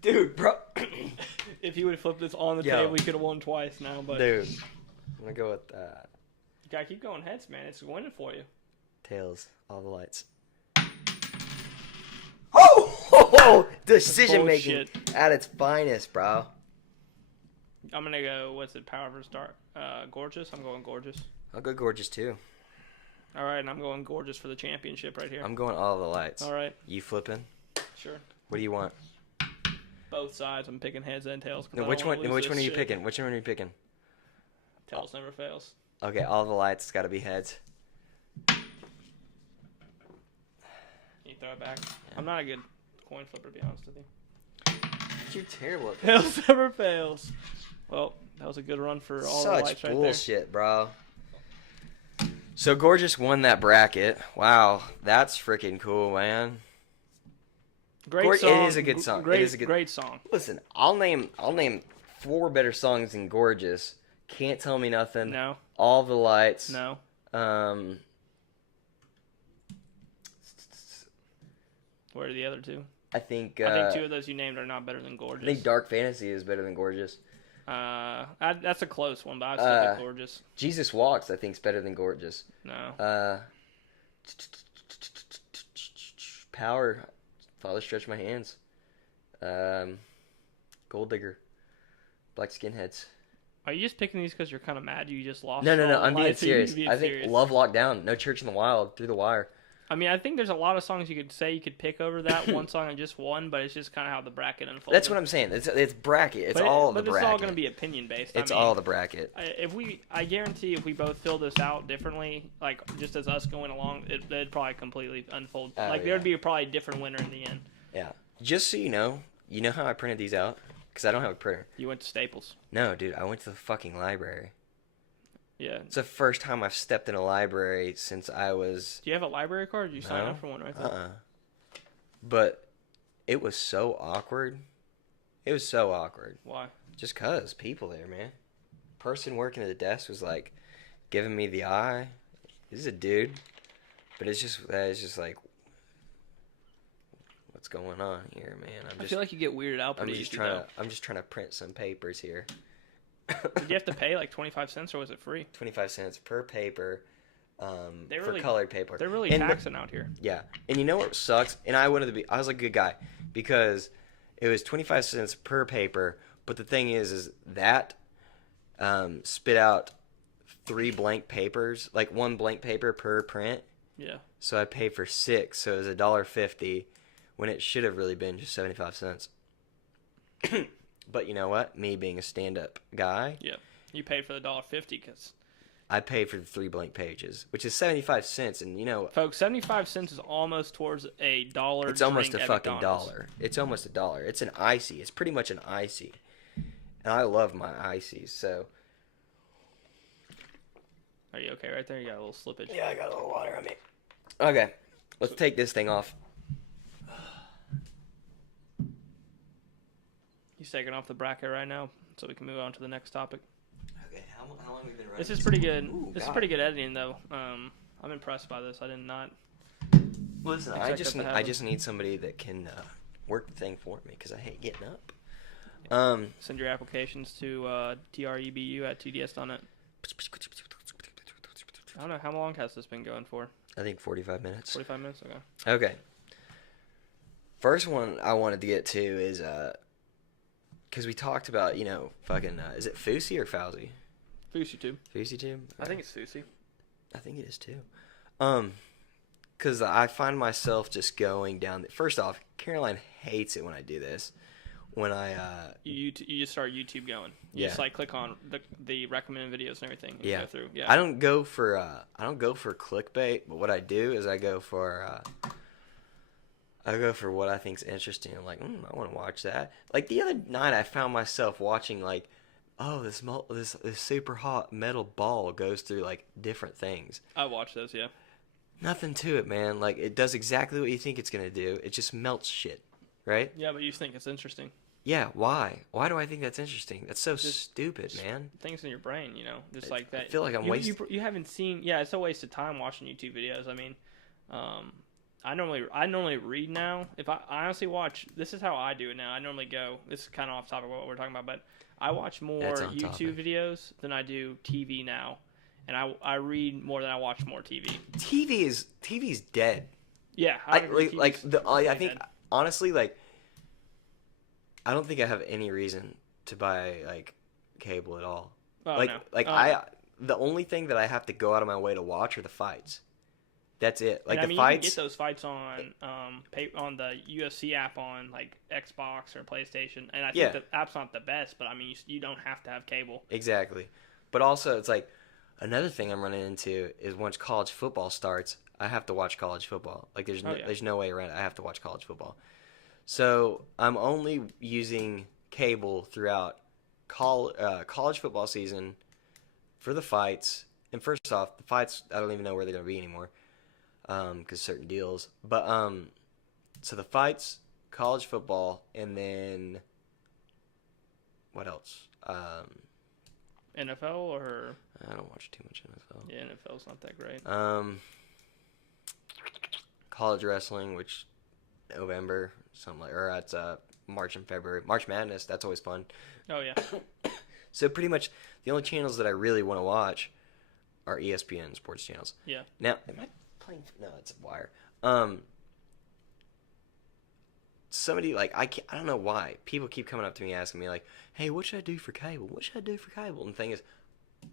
Dude, bro. If he would have flipped this on the table, we could have won twice now. But dude, I'm gonna go with you gotta keep going heads, man. It's winning for you. Tails. All the Lights. Oh! Decision making at its finest, bro. I'm gonna go. What's it? Power versus Dark. Gorgeous. I'm going Gorgeous. I'll go Gorgeous too. All right, and I'm going Gorgeous for the championship right here. I'm going All the Lights. All right. You flipping? Sure. What do you want? Both sides. I'm picking heads and tails. No, which one? Which one are you picking? Which one are you picking? Tails never fails. Okay, All the Lights. It's got to be heads. You throw it back. Yeah. I'm not a good coin flipper, to be honest with you. You're terrible. Tails never fails. Well, that was a good run for All the Lights right there. Such bullshit, bro. So Gorgeous won that bracket. Wow, that's freaking cool, man. Great song. It is a good song. Great song. Listen, I'll name 4 better songs than Gorgeous. Can't Tell Me Nothing. No. All the Lights. No. What are the other 2? I think 2 of those you named are not better than Gorgeous. I think Dark Fantasy is better than Gorgeous. That's a close one, but I still think Gorgeous. Jesus Walks, I think, is better than Gorgeous. No. Power. Father Stretch My Hands. Gold Digger. Black Skinheads. Are you just picking these because you're kind of mad you just lost? No. I'm being serious. I think Love Lockdown. No Church in the Wild. Through the Wire. I mean, I think there's a lot of songs you could say you could pick over that one song and just one, but it's just kind of how the bracket unfolds. That's what I'm saying. It's bracket. It's all the bracket. But it's all going to be opinion based. It's all the bracket. I guarantee if we both fill this out differently, like just as us going along, it'd probably completely unfold. There'd be probably a different winner in the end. Yeah. Just so you know how I printed these out? Because I don't have a printer. You went to Staples. No, dude. I went to the fucking library. Yeah. It's the first time I've stepped in a library since I was... Do you have a library card? Did you sign up for one right there? But it was so awkward. It was so awkward. Why? Just 'cause people there, man. Person working at the desk was like giving me the eye. This is a dude. But it's just like... What's going on here, man? I feel like you get weirded out pretty easy, though. I'm just trying to print some papers here. Did you have to pay like 25 cents or was it free? 25 cents per paper for colored paper. They're really taxing out here. Yeah. And you know what sucks? And I was a good guy because it was 25 cents per paper. But the thing is that spit out 3 blank papers, like 1 blank paper per print. Yeah. So I paid for 6. So it was $1.50 when it should have really been just 75 cents. But you know what? Me being a stand-up guy. Yeah. You paid for the $1.50 because... I paid for the 3 blank pages, which is 75 cents. And you know... Folks, 75 cents is almost towards $1 It's almost a fucking McDonald's. dollar. It's almost $1. It's an icy. It's pretty much an icy. And I love my ices, so... Are you okay right there? You got a little slippage. Yeah, I got a little water on me. Okay, let's take this thing off. He's taking off the bracket right now, so we can move on to the next topic. Okay, how long have we been running? This is pretty good. Ooh, this God. is pretty good editing, though. I'm impressed by this. I did not. Listen, I just need somebody that can work the thing for me because I hate getting up. Send your applications to trebu@tds.net. I don't know, how long has this been going for? I think 45 minutes. 45 minutes? Okay. Okay. First one I wanted to get to is because we talked about, fucking, is it Fousey or Fauzi? FouseyTube. FouseyTube? I think it's Fousey. I think it is too. Because I find myself just going down. First off, Caroline hates it when I do this. When I you just start YouTube going. You just like click on the recommended videos and everything. And go through. Yeah. I don't go for clickbait, but what I do is I go for what I think's interesting. I'm like, I want to watch that. Like the other night, I found myself watching like, oh, this super hot metal ball goes through like different things. I watch those, yeah. Nothing to it, man. Like it does exactly what you think it's gonna do. It just melts shit, right? Yeah, but you think it's interesting. Yeah, why? Why do I think that's interesting? That's so stupid, man. Things in your brain, just like that. I feel like I'm wasting. You haven't seen. Yeah, it's a waste of time watching YouTube videos. I mean, I normally read now. If I honestly watch, this is how I do it now. I normally go. This is kind of off topic of what we're talking about, but I watch more YouTube videos than I do TV now, and I read more than I watch more TV. TV's dead. Yeah, I think honestly, like, I don't think I have any reason to buy like cable at all. Oh, like, no. The only thing that I have to go out of my way to watch are the fights. That's it. Like and, the fights. You can get those fights on the UFC app on like Xbox or PlayStation, and I think the app's not the best, but I mean you don't have to have cable. Exactly, but also it's like another thing I'm running into is once college football starts, I have to watch college football. Like there's no way around it. I have to watch college football. So I'm only using cable throughout college football season for the fights. And first off, the fights I don't even know where they're gonna be anymore. Because certain deals. But, so the fights, college football, and then, what else? NFL or? I don't watch too much NFL. Yeah, NFL's not that great. College wrestling, which, November, something like, or that's, March and February. March Madness, that's always fun. Oh, yeah. So pretty much, the only channels that I really want to watch are ESPN sports channels. Yeah. Now, am I... No, it's a wire. Somebody like I don't know why people keep coming up to me asking me like, "Hey, what should I do for cable? What should I do for cable?" And the thing is,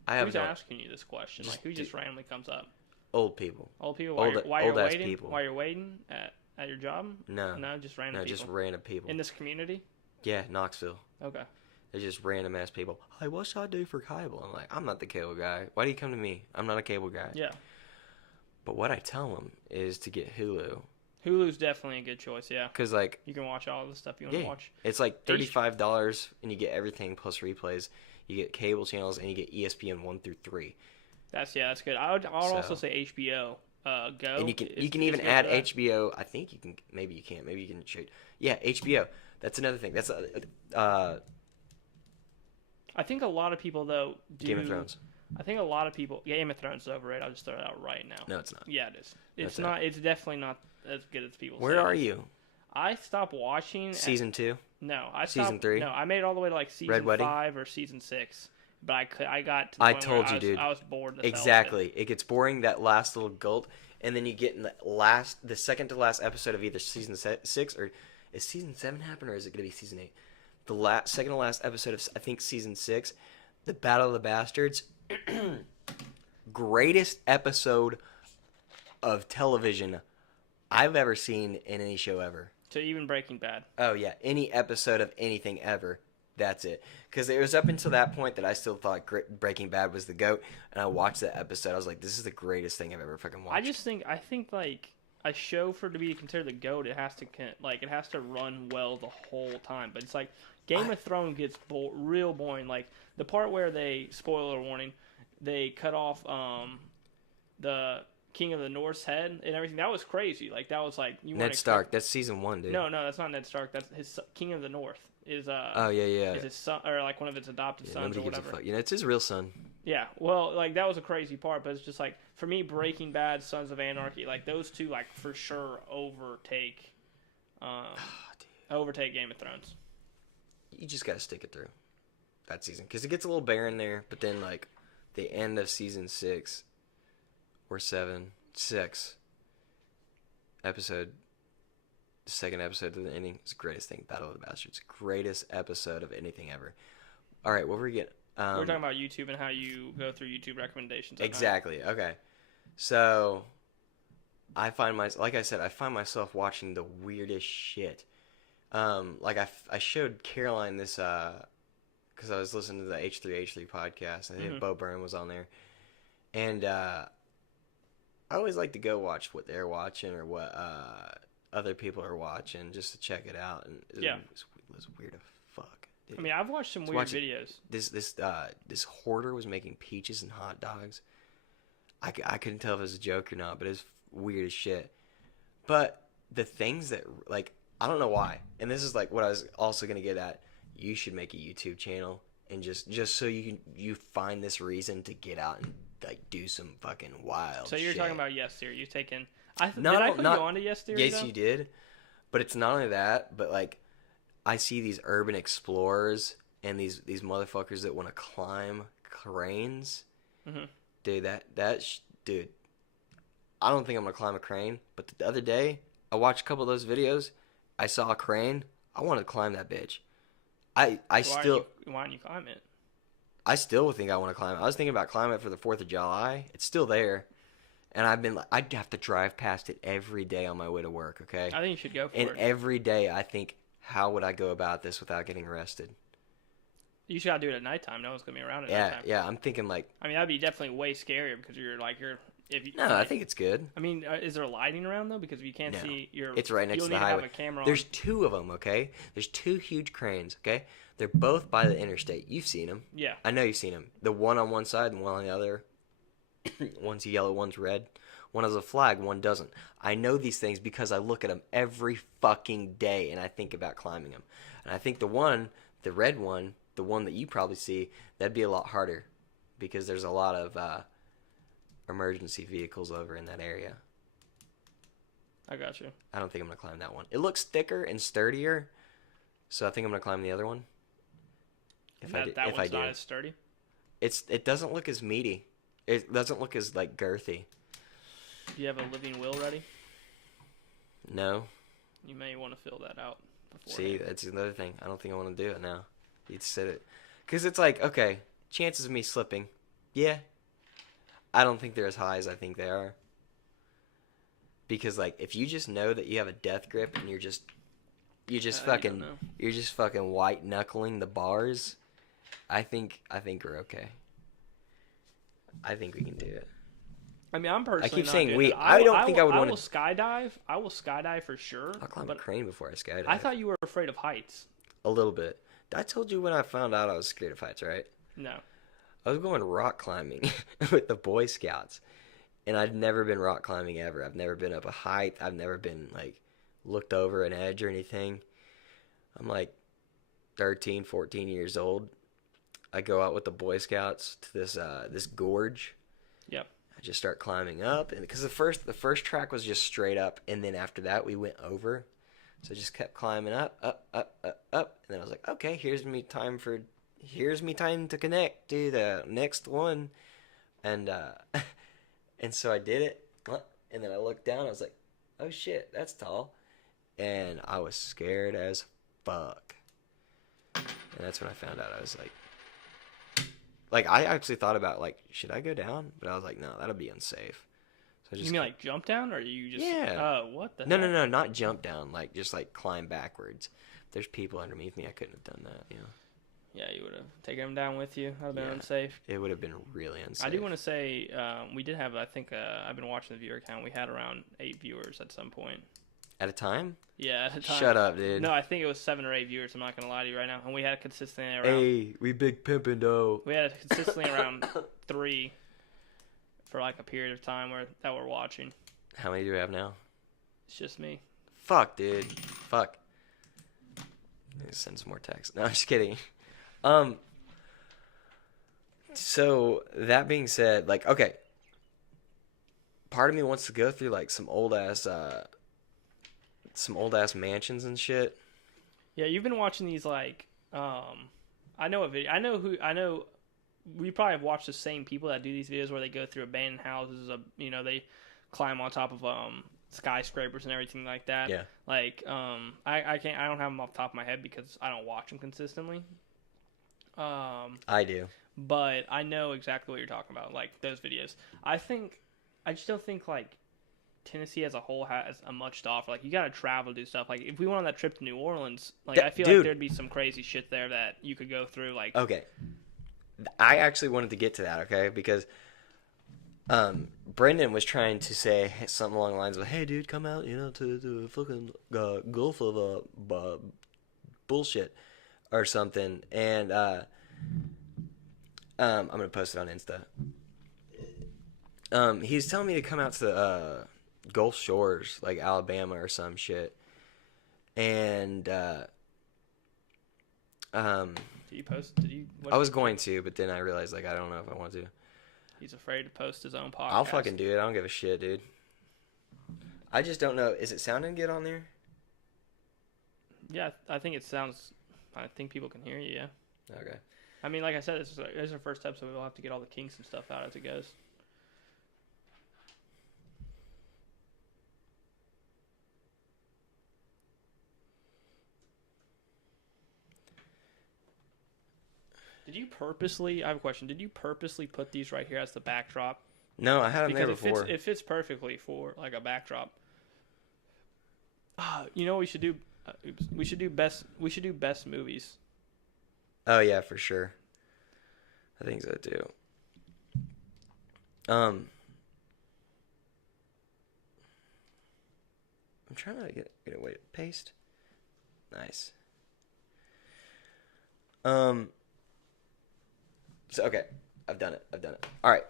who's asking you this question? Like, who just randomly comes up? Old people. Old people. While you're waiting? People. While you're waiting at your job? No, just random. No, people. just random people in this community. Yeah, Knoxville. Okay. They're just random ass people. Hey, what should I do for cable? I'm like, I'm not the cable guy. Why do you come to me? I'm not a cable guy. Yeah. But what I tell them is to get Hulu. Hulu's definitely a good choice, yeah. Because, like... you can watch all the stuff you want to watch. It's like $35, and you get everything plus replays. You get cable channels, and you get ESPN 1 through 3. That's good. I would also say HBO Go. And you can even add HBO. I think you can... Maybe you can't. Maybe you can... Yeah, HBO. That's another thing. That's... I think a lot of people, though, do... Game of Thrones. I think a lot of people... Game of Thrones is overrated. I'll just throw it out right now. No, it's not. Yeah, it is. It's not. It's definitely not as good as people say. Where are you? I stopped watching... Season 2? No, I stopped... Season 3? No, I made it all the way to like season 5 or season 6. But I got to the point told where you, dude. I was bored. Exactly. It gets boring, that last little gulp, and then you get in the second to last episode of either season 6 or... Is season 7 happen or is it going to be season 8? The second to last episode of, I think, season 6, the Battle of the Bastards... greatest episode of television I've ever seen in any show ever. So even Breaking Bad. Oh yeah, any episode of anything ever. That's it. Because it was up until that point that I still thought Breaking Bad was the GOAT, and I watched that episode. I was like, this is the greatest thing I've ever fucking watched. I think like a show for it to be considered the GOAT, it has to run well the whole time. But it's like Game of Thrones gets real boring. Like the part where they, spoiler warning, they cut off the King of the North's head and everything. That was crazy. Like that was like Ned Stark. That's season 1, dude. No, that's not Ned Stark. That's his King of the North is Oh yeah. is his son or like one of his adopted sons or whatever. Gives a fuck. It's his real son. Yeah, well, like that was a crazy part, but it's just like for me, Breaking Bad, Sons of Anarchy, like those two, like for sure overtake Game of Thrones. You just gotta stick it through that season because it gets a little barren there, but then like the end of season 6 or 7, 6 episode, the second episode of the ending is the greatest thing. Battle of the Bastards, greatest episode of anything ever. All right, what were we getting? We're talking about YouTube and how you go through YouTube recommendations. Exactly. Okay. So, I find myself watching the weirdest shit. Like I showed Caroline this because I was listening to the H3H3 podcast. I think Bo Burnham was on there, and I always like to go watch what they're watching or what other people are watching just to check it out. And it was weird as fuck. Dude. I mean, I've watched some weird videos. This hoarder was making peaches and hot dogs. I couldn't tell if it was a joke or not, but it was weird as shit. But the things that, like, I don't know why. And this is, like, what I was also going to get at. You should make a YouTube channel and just so you find this reason to get out and, like, do some fucking wild So you're shit. talking about Yes Theory. You've taken... did I put you on to Yes Theory, Yes, though? You did. But it's not only that, but, like, I see these urban explorers and these motherfuckers that want to climb cranes. Mm-hmm. Dude, dude, I don't think I'm going to climb a crane, but the other day, I watched a couple of those videos, I saw a crane, I wanted to climb that bitch. Why don't you climb it? I still think I want to climb it. I was thinking about climbing it for the 4th of July. It's still there. And I'd have to drive past it every day on my way to work, okay? I think you should go for it. And every day I think, how would I go about this without getting arrested? You should do it at nighttime. No one's going to be around at nighttime. Yeah, I'm thinking like... I mean, that'd be definitely way scarier because I think it's good. I mean, is there lighting around, though? Because if you can't see... It's right next to the highway. Have a camera There's 2 of them, okay? There's 2 huge cranes, okay? They're both by the interstate. You've seen them. Yeah. I know you've seen them. The one on one side and one on the other. One's yellow, one's red. One has a flag, one doesn't. I know these things because I look at them every fucking day and I think about climbing them. And I think the red one, the one that you probably see, that'd be a lot harder because there's a lot of emergency vehicles over in that area. I got you. I don't think I'm going to climb that one. It looks thicker and sturdier, so I think I'm going to climb the other one. That one's not as sturdy? It doesn't look as meaty. It doesn't look as, like, girthy. Do you have a living will ready? No. You may want to fill that out beforehand. See, that's another thing. I don't think I want to do it now. You'd said it. Because it's like, okay, chances of me slipping. Yeah. I don't think they're as high as I think they are. Because, like, if you just know that you have a death grip and you're just fucking white knuckling the bars, I think we're okay. I think we can do it. I mean, I'm personally. I keep not saying good. we. I don't think I would want to. Skydive. I will skydive for sure. I'll climb a crane before I skydive. I thought you were afraid of heights. A little bit. I told you when I found out I was scared of heights, right? No. I was going rock climbing with the Boy Scouts, and I'd never been rock climbing ever. I've never been up a height. I've never been like looked over an edge or anything. I'm like 13, 14 years old. I go out with the Boy Scouts to this gorge. Yep. I just start climbing up, and because the first track was just straight up, and then after that we went over, so I just kept climbing up, and then I was like, okay, here's me time to connect to the next one, and and so I did it, and then I looked down, I was like, oh shit, that's tall, and I was scared as fuck, and that's when I found out I was like, I actually thought about, like, should I go down? But I was like, no, that'll be unsafe. So you mean, like, jump down, or you just... Yeah. Oh, what the No, not jump down. Like, just, like, climb backwards. If there's people underneath me, I couldn't have done that, you know? Yeah, you would have taken them down with you. That would have been unsafe. It would have been really unsafe. I do want to say, we did have, I think, I've been watching the viewer count. We had around 8 viewers at some point. At a time? Yeah, at a time. Shut up, dude. No, I think it was 7 or 8 viewers. I'm not gonna lie to you right now, and we had consistently around. Hey, we big pimpin' though. We had consistently around 3 for like a period of time that we're watching. How many do we have now? It's just me. Fuck, dude. Fuck. Send some more text. No, I'm just kidding. So that being said, like, okay, part of me wants to go through like some old ass mansions and shit. Yeah, you've been watching these like, I know a video. I know. We probably have watched the same people that do these videos where they go through abandoned houses. They climb on top of skyscrapers and everything like that. Yeah. Like, I can't. I don't have them off the top of my head because I don't watch them consistently. I do. But I know exactly what you're talking about, like those videos. I just don't think like Tennessee as a whole has a much to offer. Like you gotta travel to do stuff. Like if we went on that trip to New Orleans, like I feel dude, like there'd be some crazy shit there that you could go through. Like okay, I actually wanted to get to that, okay, because Brendan was trying to say something along the lines of, "Hey, dude, come out, to the fucking Gulf of bullshit or something," and I'm gonna post it on Insta. He's telling me to come out to the Gulf Shores, like Alabama or some shit. And did you post? I was going to, but then I realized like I don't know if I want to. He's afraid to post his own podcast. I'll fucking do it. I don't give a shit, dude. I just don't know. Is it sounding good on there? Yeah, I think it sounds. I think people can hear you. Yeah. Okay. I mean, like I said, this is our first episode. We'll have to get all the kinks and stuff out as it goes. I have a question. Did you purposely put these right here as the backdrop? No, I had them there before. It fits perfectly for like a backdrop. You know what we should do? We should do best movies. Oh yeah, for sure. I think so too. I'm trying to get a way to paste. Nice. So okay, I've done it. All right.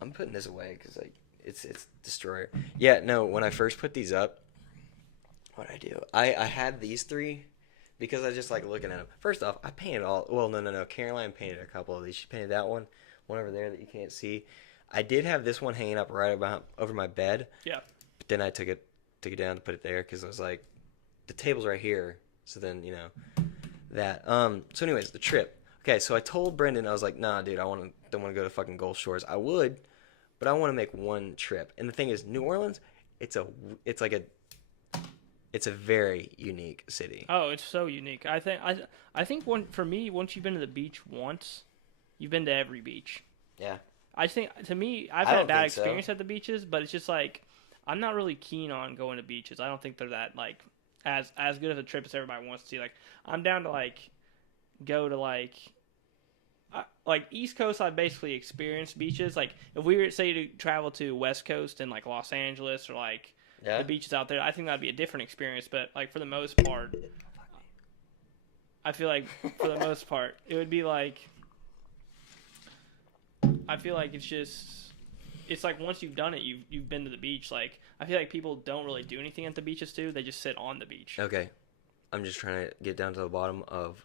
I'm putting this away because like it's destroyer. Yeah, no. When I first put these up, what I do? I had these 3 because I just like looking at them. First off, I painted all. Well, no. Caroline painted a couple of these. She painted that one over there that you can't see. I did have this one hanging up right about over my bed. Yeah. But then I took it down to put it there because I was like, the table's right here. So then that. So anyways, the trip. Okay, so I told Brendan, I was like, nah, dude, don't want to go to fucking Gulf Shores. I would, but I want to make one trip. And the thing is, New Orleans, it's a very unique city. Oh, it's so unique. I think for me, once you've been to the beach once, you've been to every beach. Yeah. I think to me, I've had a bad experience at the beaches, but it's just like I'm not really keen on going to beaches. I don't think they're that like as good of a trip as everybody wants to see. Like I'm down to like go to like East Coast. I basically experienced beaches. Like if we were say to travel to West Coast and like Los Angeles or like the beaches out there, I think that'd be a different experience. But like for the most part, I feel like for the most part it would be like I feel like it's like once you've done it, you've been to the beach. Like I feel like people don't really do anything at the beaches too. They just sit on the beach. Okay, I'm just trying to get down to the bottom of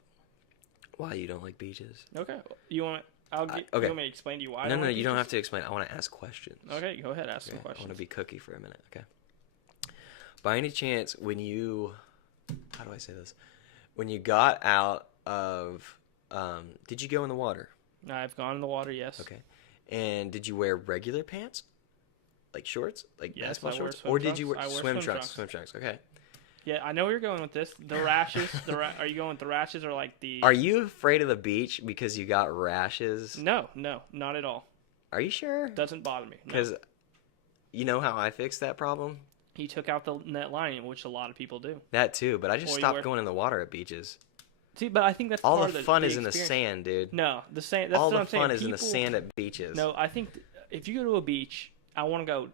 why you don't like beaches. Okay, you want? Okay. You want me to explain to you why? No, you don't have to explain. I want to ask questions. Okay, go ahead, ask some questions. I want to be cookie for a minute. Okay. By any chance, how do I say this? When you got out of, did you go in the water? I've gone in the water, yes. Okay. And did you wear regular pants? Like shorts? Like yes, basketball shorts? Or did you wear swim trunks? Swim trunks, okay. Yeah, I know where you're going with this. The rashes. Are you going with the rashes or like the... Are you afraid of the beach because you got rashes? No, not at all. Are you sure? Doesn't bother me. Because you know how I fixed that problem? You took out the net lining, which a lot of people do. That too, but I just stopped going in the water at beaches. See, but I think that's all part the of fun is in the sand, dude. No, the sand. That's all what the I'm saying. fun is in the sand at beaches. No, I think if you go to a beach, I want to go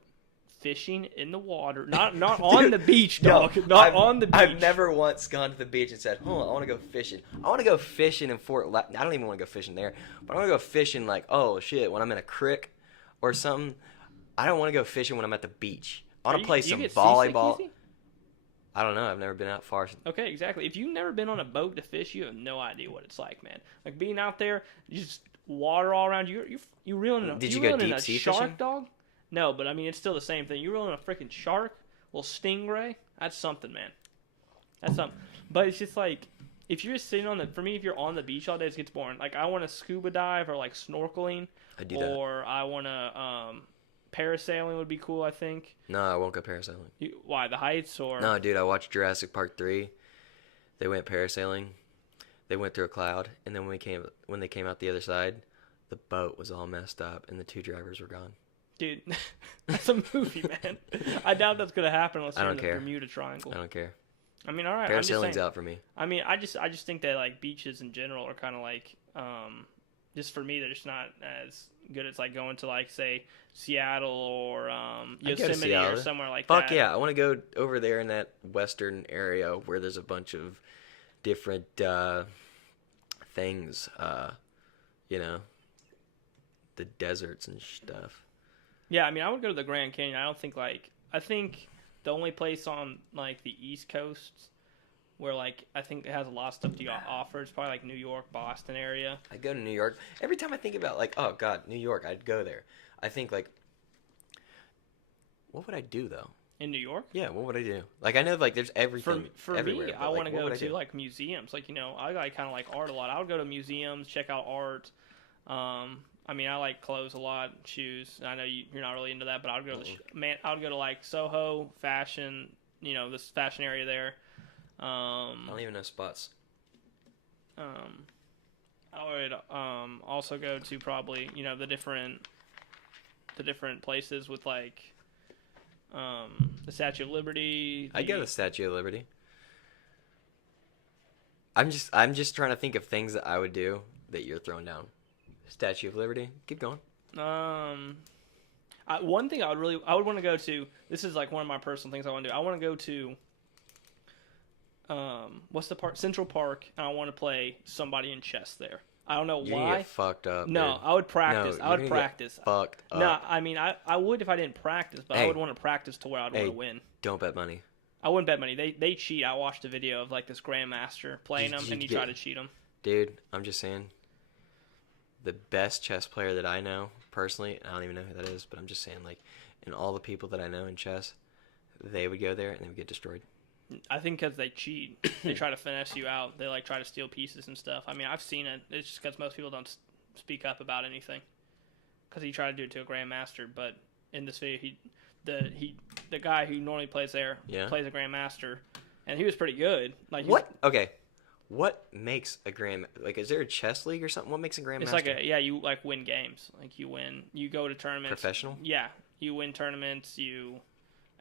fishing in the water, not on the beach, dog. On the beach. I've never once gone to the beach and said, "Hold on, I want to go fishing. I want to go fishing in I don't even want to go fishing there, but I want to go fishing like, oh shit, when I'm in a creek or something. I don't want to go fishing when I'm at the beach. I want to play some volleyball. I don't know. I've never been out far. Okay, exactly. If you've never been on a boat to fish, you have no idea what it's like, man. Like being out there, just water all around you. You reeling in a, Did you go deep sea shark, fishing? dog? No, but I mean it's still the same thing. You reeling in a freaking shark, little stingray. That's something, man. That's something. But it's just like if you're just sitting for me, if you're on the beach all day, it gets boring. Like I want to scuba dive or like snorkeling, or I want to parasailing would be cool, I think. No, I won't go parasailing. Why, the heights or? No, dude, I watched Jurassic Park 3. They went parasailing. They went through a cloud, and then when they came out the other side, the boat was all messed up, and the 2 drivers were gone. Dude, that's a movie, man. I doubt that's gonna happen unless you're in the Bermuda Triangle. I don't care. I mean, all right. Parasailing's out for me. I mean, I just think that like beaches in general are kind of like, just for me, they're just not as good as like going to like say Seattle or Yosemite or somewhere like that. Fuck yeah, I want to go over there in that western area where there's a bunch of different things, the deserts and stuff. Yeah, I mean, I would go to the Grand Canyon. I think the only place on like the East Coast where like I think it has a lot of stuff to offer is probably like New York, Boston area. I'd go to New York. Every time I think about like, oh god, New York, I'd go there. I think like, what would I do though? In New York? Yeah, what would I do? Like I know like there's everything for everywhere. Me, I want to go to like museums. Like I like kind of like art a lot. I would go to museums, check out art. I mean, I like clothes a lot, shoes. I know you're not really into that, but I would go to I would go to like Soho, fashion. This fashion area there. I don't even know spots. I would also go to probably the different places with like the Statue of Liberty. I'd go to the Statue of Liberty. I'm just trying to think of things that I would do that you're throwing down. Statue of Liberty. Keep going. One thing I would want to go to. This is like one of my personal things I want to do. I want to go to. What's the park? Central Park, and I want to play somebody in chess there. I don't know You're why. gonna get fucked up. No, dude. I would practice. No, I would practice. Fucked up. No, I mean I would if I didn't practice, but I would want to practice to where I'd want to win. Don't bet money. I wouldn't bet money. They cheat. I watched a video of like this grandmaster playing them, and he tried to cheat them. Dude, I'm just saying. The best chess player that I know personally, I don't even know who that is, but I'm just saying like, in all the people that I know in chess, they would go there and they would get destroyed. I think because they cheat. They try to finesse you out. They like try to steal pieces and stuff. I mean, I've seen it. It's just because most people don't speak up about anything. Because he tried to do it to a grandmaster, but in this video, the guy who normally plays there plays a grandmaster, and he was pretty good. Like what? Okay, what makes a grand? Like, is there a chess league or something? What makes a grandmaster? It's like you like win games. Like you go to tournaments. Professional? Yeah, you win tournaments.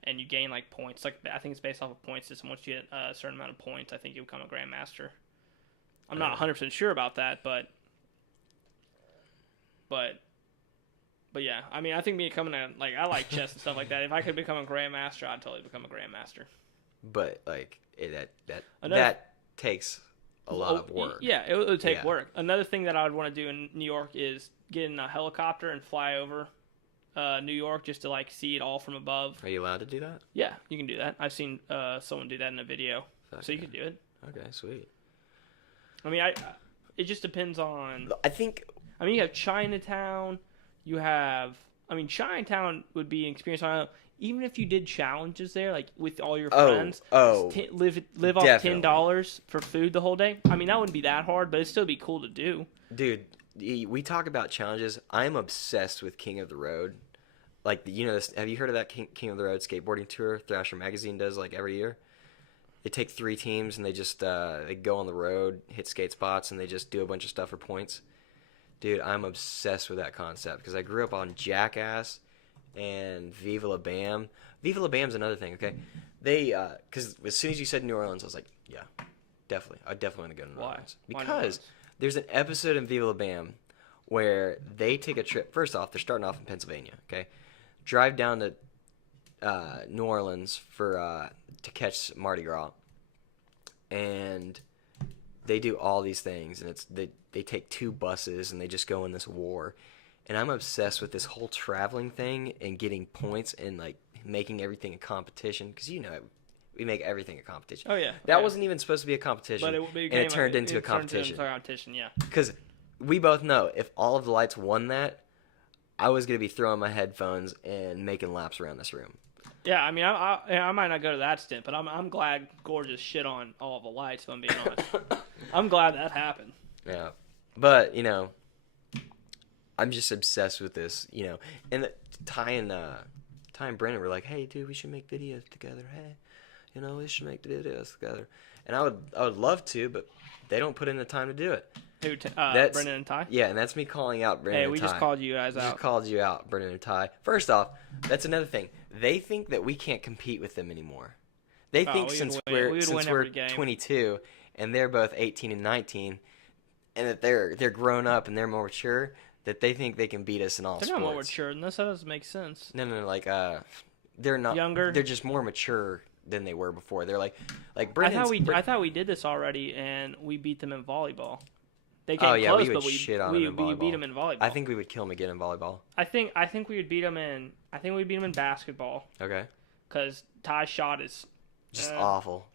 And you gain like points. Like I think it's based off of points system. Once you get a certain amount of points, I think you become a grandmaster. I'm not 100% sure about that, but yeah. I mean, I think me becoming I like chess and stuff like that. If I could become a grandmaster, I'd totally become a grandmaster. But like that takes a lot of work. Yeah, it would take work. Another thing that I would want to do in New York is get in a helicopter and fly over New York just to like see it all from above. Are you allowed to do that? Yeah, you can do that. I've seen someone do that in a video, so you can do it. Okay, sweet. I mean, it just depends on. I mean, you have Chinatown. Chinatown would be an experience. I don't know, even if you did challenges there, like with all your friends, live off $10 for food the whole day. I mean, that wouldn't be that hard, but it'd still be cool to do. Dude, we talk about challenges. I'm obsessed with King of the Road. Like, have you heard of that King of the Road skateboarding tour Thrasher Magazine does like every year? They take 3 teams and they just they go on the road, hit skate spots, and they just do a bunch of stuff for points. Dude, I'm obsessed with that concept because I grew up on Jackass and Viva La Bam. Viva La Bam's another thing, okay? They, because as soon as you said New Orleans, I was like, yeah, definitely. I definitely want to go to New Orleans. Because there's an episode in Viva La Bam where they take a trip. First off, they're starting off in Pennsylvania, okay? Drive down to New Orleans for to catch Mardi Gras, and they do all these things, and they take 2 buses and they just go in this war, and I'm obsessed with this whole traveling thing and getting points and like making everything a competition because we make everything a competition. Oh yeah, that wasn't even supposed to be a competition, but it turned into a competition. Yeah, because we both know if all of the lights won that, I was gonna be throwing my headphones and making laps around this room. Yeah, I mean, I might not go to that extent, but I'm glad Gorgeous shit on all of the lights. If I'm being honest, I'm glad that happened. Yeah, but I'm just obsessed with this, and Ty and Brennan were like, "Hey, dude, we should make videos together. Hey, we should make the videos together." And I would love to, but they don't put in the time to do it. Who? That's Brennan and Ty? Yeah, and that's me calling out Brennan and Ty. Hey, we just called you guys out. Just called you out, Brennan and Ty. First off, that's another thing. They think that we can't compete with them anymore. They think since we're 22 and they're both 18 and 19, and that they're grown up and they're more mature, that they think they can beat us in all sports. They're not more mature than us. That doesn't make sense. No, like they're not younger. They're just more mature than they were before. They're like Brennan's. I thought we did this already, and we beat them in volleyball. They came close, we would shit on them in volleyball. We beat them in volleyball. I think we would kill them again in volleyball. I think we would beat them in. I think we'd beat them in basketball. Okay. Because Ty's shot is just awful.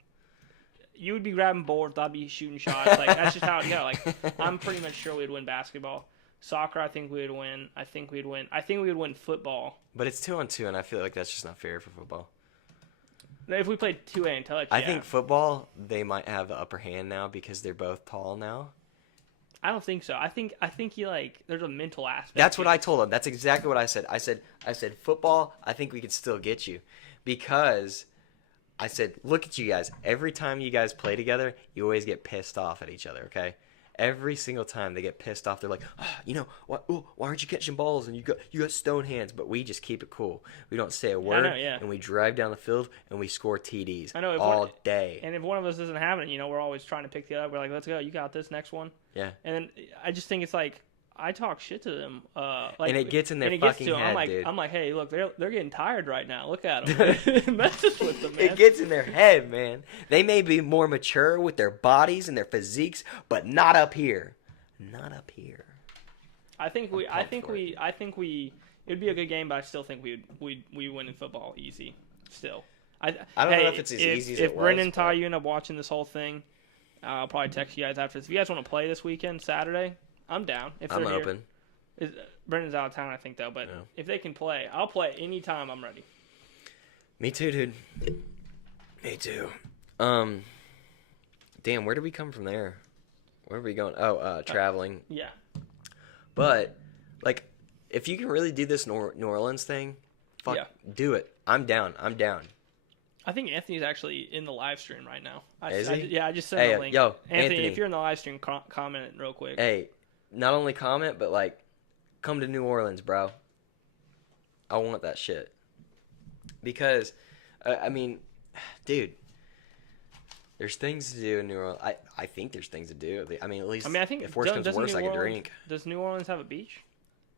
You would be grabbing boards. I'd be shooting shots. Like that's just how it go. Like I'm pretty much sure we'd win basketball. Soccer, I think we would win. I think we would win football. But it's 2-on-2, and I feel like that's just not fair for football. If we played 2A and touch, I think football, they might have the upper hand now because they're both tall now. I don't think so. I think there's a mental aspect. That's what I told them. That's exactly what I said. I said football, I think we could still get you. Because I said, look at you guys. Every time you guys play together, you always get pissed off at each other, okay? Every single time they get pissed off, they're like, why aren't you catching balls? And you got stone hands. But we just keep it cool. We don't say a word, and we drive down the field and we score TDs all day. And if one of us isn't having it, we're always trying to pick the other. We're like, let's go. You got this next one. Yeah. And then I just think it's like I talk shit to them. And it gets in their fucking head, dude. I'm like, hey, look, they're getting tired right now. Look at them. Messes with them, man. It gets in their head, man. They may be more mature with their bodies and their physiques, but not up here. Not up here. I think it'd be a good game, but I still think we win in football easy. Still, I don't know if it's as easy as it was. If Brendan and Ty, you end up watching this whole thing, I'll probably text you guys after this. If you guys want to play this weekend, Saturday, I'm down. I'm open. Brendan's out of town, I think, though. But if they can play, I'll play anytime. I'm ready. Me too, dude. Me too. Damn, where did we come from there? Where are we going? Oh, traveling. Yeah. But, like, if you can really do this New Orleans thing, do it. I'm down. I think Anthony's actually in the live stream right now. Is he? I just sent the link. Yo, Anthony, if you're in the live stream, comment it real quick. Hey, not only comment, but, like, come to New Orleans, bro. I want that shit. Because, I mean, dude, there's things to do in New Orleans. I think there's things to do. I mean, at least I think if worse comes to worse, I can drink. Does New Orleans have a beach?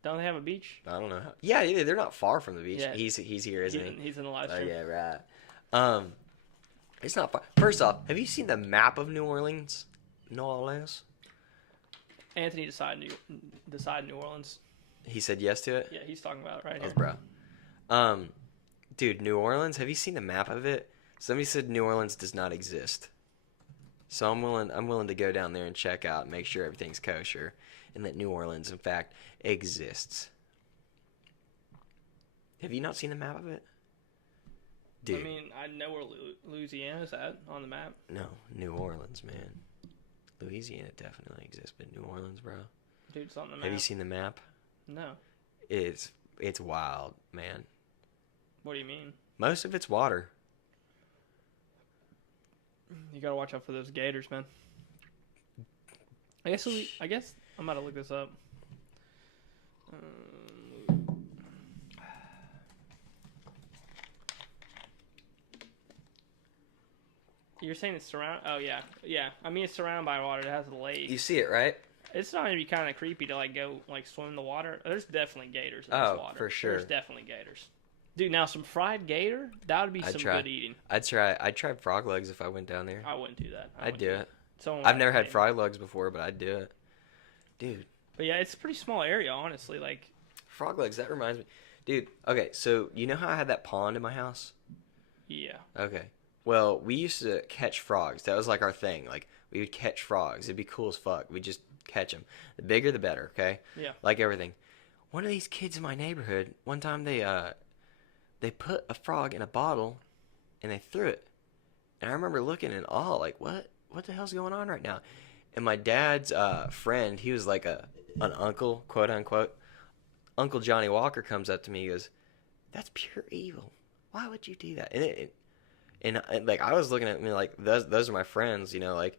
Don't they have a beach? I don't know. Yeah, they're not far from the beach. Yeah. He's here, isn't he? He's in the live stream. Oh, yeah, right. It's not far. First off, have you seen the map of New Orleans? New Orleans? Anthony decided New Orleans. He said yes to it? Yeah, he's talking about it right here. Bro. Dude, New Orleans, have you seen the map of it? Somebody said New Orleans does not exist. So I'm willing to go down there and check out, make sure everything's kosher, and that New Orleans, in fact, exists. Have you not seen the map of it? Dude. I mean, I know where Louisiana's at on the map. No, New Orleans, man. Louisiana definitely exists, but New Orleans, bro. Dude, it's on the map. Have you seen the map? No. It's wild, man. What do you mean? Most of it's water. You gotta watch out for those gators, man. I guess I'm about to look this up. You're saying it's surrounded? Oh yeah. I mean, it's surrounded by water. It has a lake. You see it, right? It's not gonna be kind of creepy to go swim in the water. There's definitely gators in this water. For sure. There's definitely gators. Dude, now some fried gator, that would be I'd some try. good eating. I'd try frog legs if I went down there. I wouldn't do that. I'd do it. Someone I've would never have had to pay me. frog legs before, but I'd do it. Dude, But yeah, it's a pretty small area, honestly. Like, frog legs, that reminds me. Dude, okay, so you know how I had that pond in my house? yeah. Okay. Well, we used to catch frogs. That was like our thing. Like, we would catch frogs. It'd be cool as fuck. We'd just catch them. The bigger, the better, okay? Yeah. Like everything. One of these kids in my neighborhood, one time they put a frog in a bottle and they threw it. And I remember looking in awe, like, what the hell's going on right now? And my dad's friend, he was like an uncle, quote unquote. Uncle Johnny Walker comes up to me. He goes, "That's pure evil. Why would you do that?" And like I was looking at me like those are my friends, you know, like,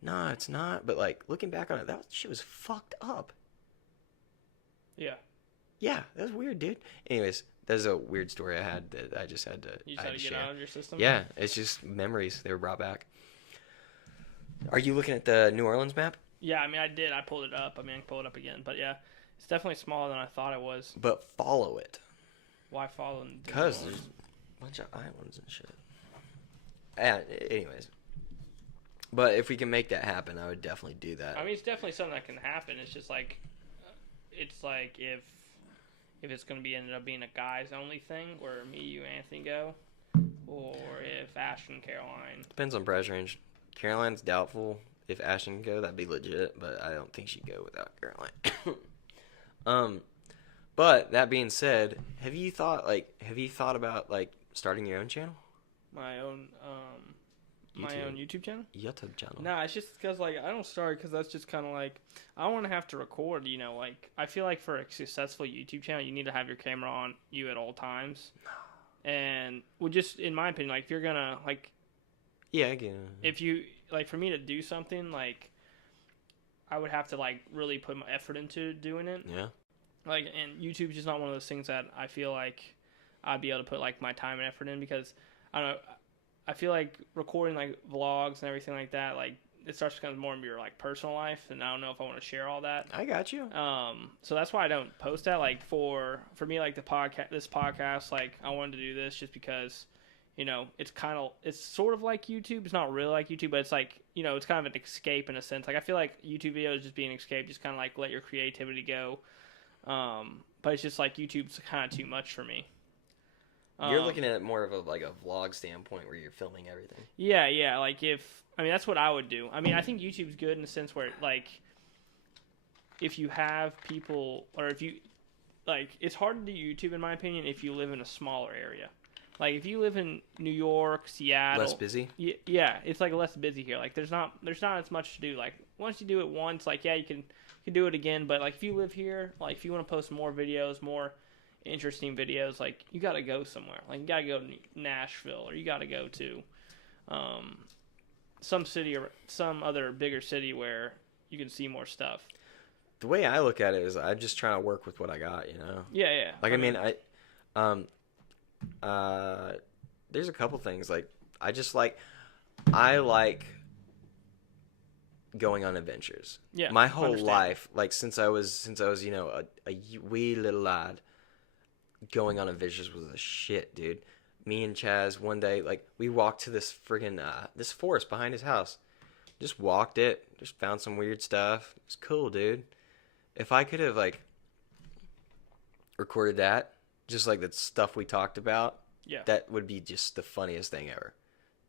no, it's not. But like looking back on it, that shit was fucked up. Yeah. Yeah, that was weird, dude. Anyways, that's a weird story I had that I just had to. You just had to get share. out of your system? Yeah, it's just memories they were brought back. Are you looking at the New Orleans map? Yeah, I mean, I did. I pulled it up. I mean, I can pull it up again. But yeah, it's definitely smaller than I thought it was. But follow it. Why follow? Because there's a bunch of islands and shit. And, anyways. But if we can make that happen, I would definitely do that. I mean, it's definitely something that can happen. It's just like, if it's going to be ended up being a guys only thing where me, you, Anthony go, or if Ashton, Caroline. Depends on price range. Caroline's doubtful. If Ashton can go, that'd be legit, but I don't think she'd go without Caroline. But that being said, have you thought about like starting your own channel? My own YouTube channel? YouTube channel. Nah, it's just because, like, I don't start because that's just kind of like, I don't want to have to record, you know, like, I feel like for a successful YouTube channel, you need to have your camera on you at all times. And, well, just, in my opinion, like, if you're gonna, like, yeah, I get it. If you, like, for me to do something, like, I would have to, like, really put my effort into doing it. Yeah. Like, and YouTube's just not one of those things that I feel like I'd be able to put, like, my time and effort in because, I don't know, I feel like recording, like, vlogs and everything like that, like, it starts to become more of your, like, personal life, and I don't know if I want to share all that. I got you. So that's why I don't post that. Like, for me, like, this podcast, like, I wanted to do this just because, you know, it's sort of like YouTube. It's not really like YouTube, but it's like, you know, it's kind of an escape in a sense. Like, I feel like YouTube videos just being an escape, just kind of, like, let your creativity go. But it's just, like, YouTube's kind of too much for me. You're looking at it more of a vlog standpoint where you're filming everything. Yeah. Like, that's what I would do. I mean, I think YouTube's good in the sense where, like, if you have people, or if you, like, it's hard to do YouTube, in my opinion, if you live in a smaller area. Like, if you live in New York, Seattle. Less busy? Yeah, it's, like, less busy here. Like, there's not as much to do. Like, once you do it once, like, yeah, you can do it again. But, like, if you live here, like, if you want to post more videos, more interesting videos, like, you got to go somewhere. Like, you got to go to Nashville, or you got to go to some city or some other bigger city where you can see more stuff. The way I look at it is I'm just trying to work with what I got, you know? Yeah. Like, there's a couple things. Like, I like going on adventures. Yeah. My whole life, like, since I was, you know, a wee little lad, going on adventures was the shit, dude. Me and Chaz, one day, like, we walked to this friggin', this forest behind his house. Just walked it. Just found some weird stuff. It was cool, dude. If I could have, like, recorded that, just like the stuff we talked about, yeah, that would be just the funniest thing ever,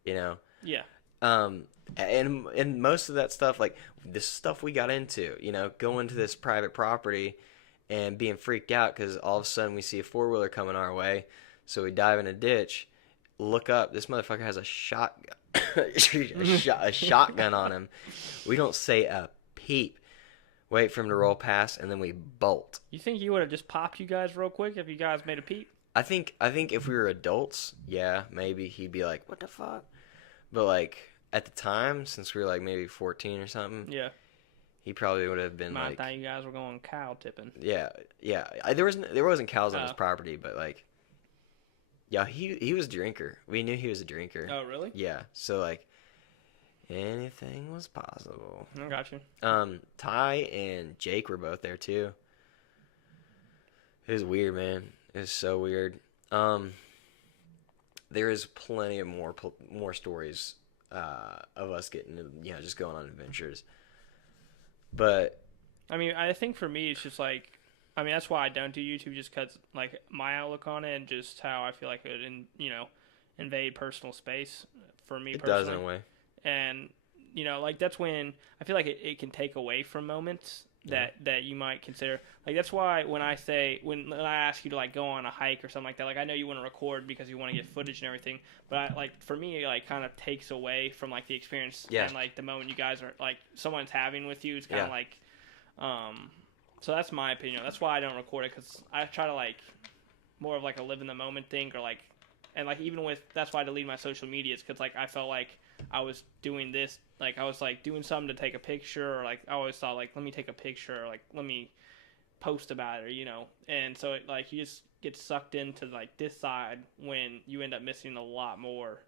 you know? Yeah. And most of that stuff, like, this stuff we got into, you know, going to this private property and being freaked out because all of a sudden we see a four-wheeler coming our way, so we dive in a ditch, look up, this motherfucker has a shotgun, a shotgun on him. We don't say a peep. Wait for him to roll past, and then we bolt. You think he would have just popped you guys real quick if you guys made a peep? I think if we were adults, yeah, maybe he'd be like, what the fuck? But, like, at the time, since we were, like, maybe 14 or something, yeah, he probably would have been I like... thought you guys were going cow tipping. Yeah. There wasn't cows on his property, but, like... Yeah, he was a drinker. We knew he was a drinker. Oh, really? Yeah, so, like, anything was possible. I got you. Ty and Jake were both there, too. It was weird, man. It was so weird. Um, there is plenty of more stories of us getting, just going on adventures. But I mean, I think for me, it's just like, I mean, that's why I don't do YouTube, just because like my outlook on it and just how I feel like it, invade personal space for me it does in personally. a way. And like that's when I feel like it can take away from moments Yeah. that you might consider. Like that's why when I ask you to like go on a hike or something like that, like I know you want to record because you want to get footage and everything, but like for me it like kind of takes away from like the experience Yeah. and like the moment you guys are like someone's having with you. It's kind of Yeah. like so that's my opinion. That's why I don't record it, because I try to like more of like a live in the moment thing, or like, and like even with, that's why I delete my social medias, because like I felt like I was doing this, like I was like doing something to take a picture, or like I always thought like let me take a picture, or like let me post about it, and so it, like you just get sucked into like this side when you end up missing a lot more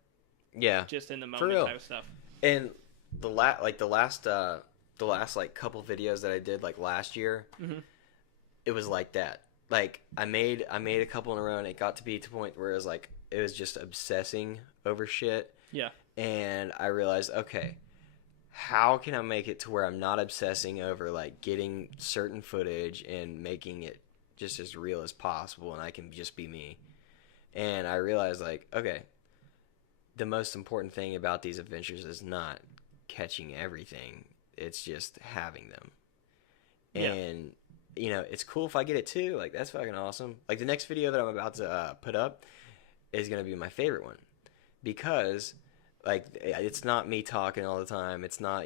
Yeah. just in the For moment real. type of stuff. And the last like couple videos that I did like last year, Mm-hmm. it was like that. Like I made a couple in a row, and it got to be to the point where it was just obsessing over shit. Yeah. And I realized, okay, how can I make it to where I'm not obsessing over like getting certain footage and making it just as real as possible, and I can just be me. And I realized, like, okay, the most important thing about these adventures is not catching everything, it's just having them. Yeah. And it's cool if I get it too. Like, that's fucking awesome. Like, the next video that I'm about to put up is gonna be my favorite one, because like it's not me talking all the time. It's not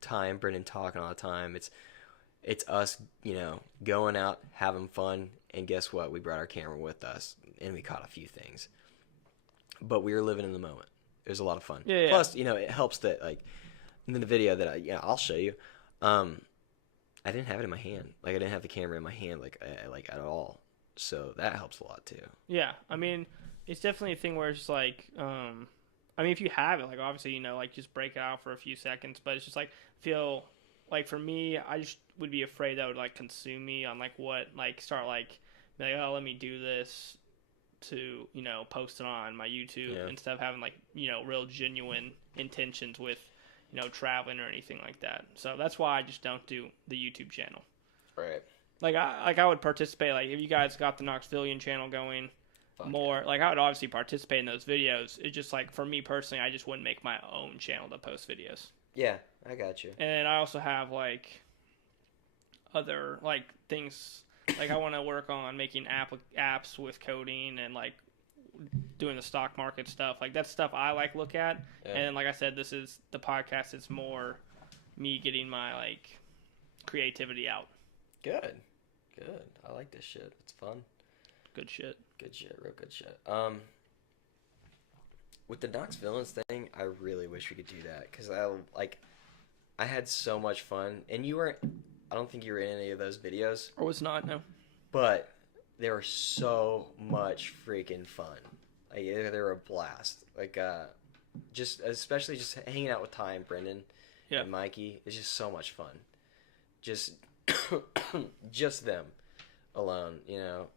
Ty and Brendan talking all the time. It's us going out having fun. And guess what? We brought our camera with us, and we caught a few things. But we were living in the moment. It was a lot of fun. Yeah. Plus, it helps that like in the video that I'll show you. I didn't have it in my hand. Like, I didn't have the camera in my hand like at all. So that helps a lot too. Yeah, I mean, it's definitely a thing where it's just like, I mean, if you have it, like obviously, like just break it out for a few seconds, but it's just like feel like for me, I just would be afraid that would like consume me on like what like start like oh, let me do this to post it on my YouTube, Yeah. instead of having like real genuine intentions with traveling or anything like that. So that's why I just don't do the YouTube channel. Right. Like I would participate, like if you guys got the Knoxvillian channel going, Fuck more like I would obviously participate in those videos. It's just like for me personally, I just wouldn't make my own channel to post videos. Yeah, I got you. And I also have like other like things, like I want to work on making apps with coding and like doing the stock market stuff. Like that's stuff I like look at. Yeah. And like I said, this is the podcast. It's more me getting my like creativity out. Good. I like this shit. It's fun. Good shit. Good shit. Real good shit. With the Knox Villains thing, I really wish we could do that, because I had so much fun, and you weren't. I don't think you were in any of those videos, Or was not, no. but they were so much freaking fun. Like, they were a blast. Like, just especially just hanging out with Ty and Brendan and Mikey is just so much fun. Just just them alone,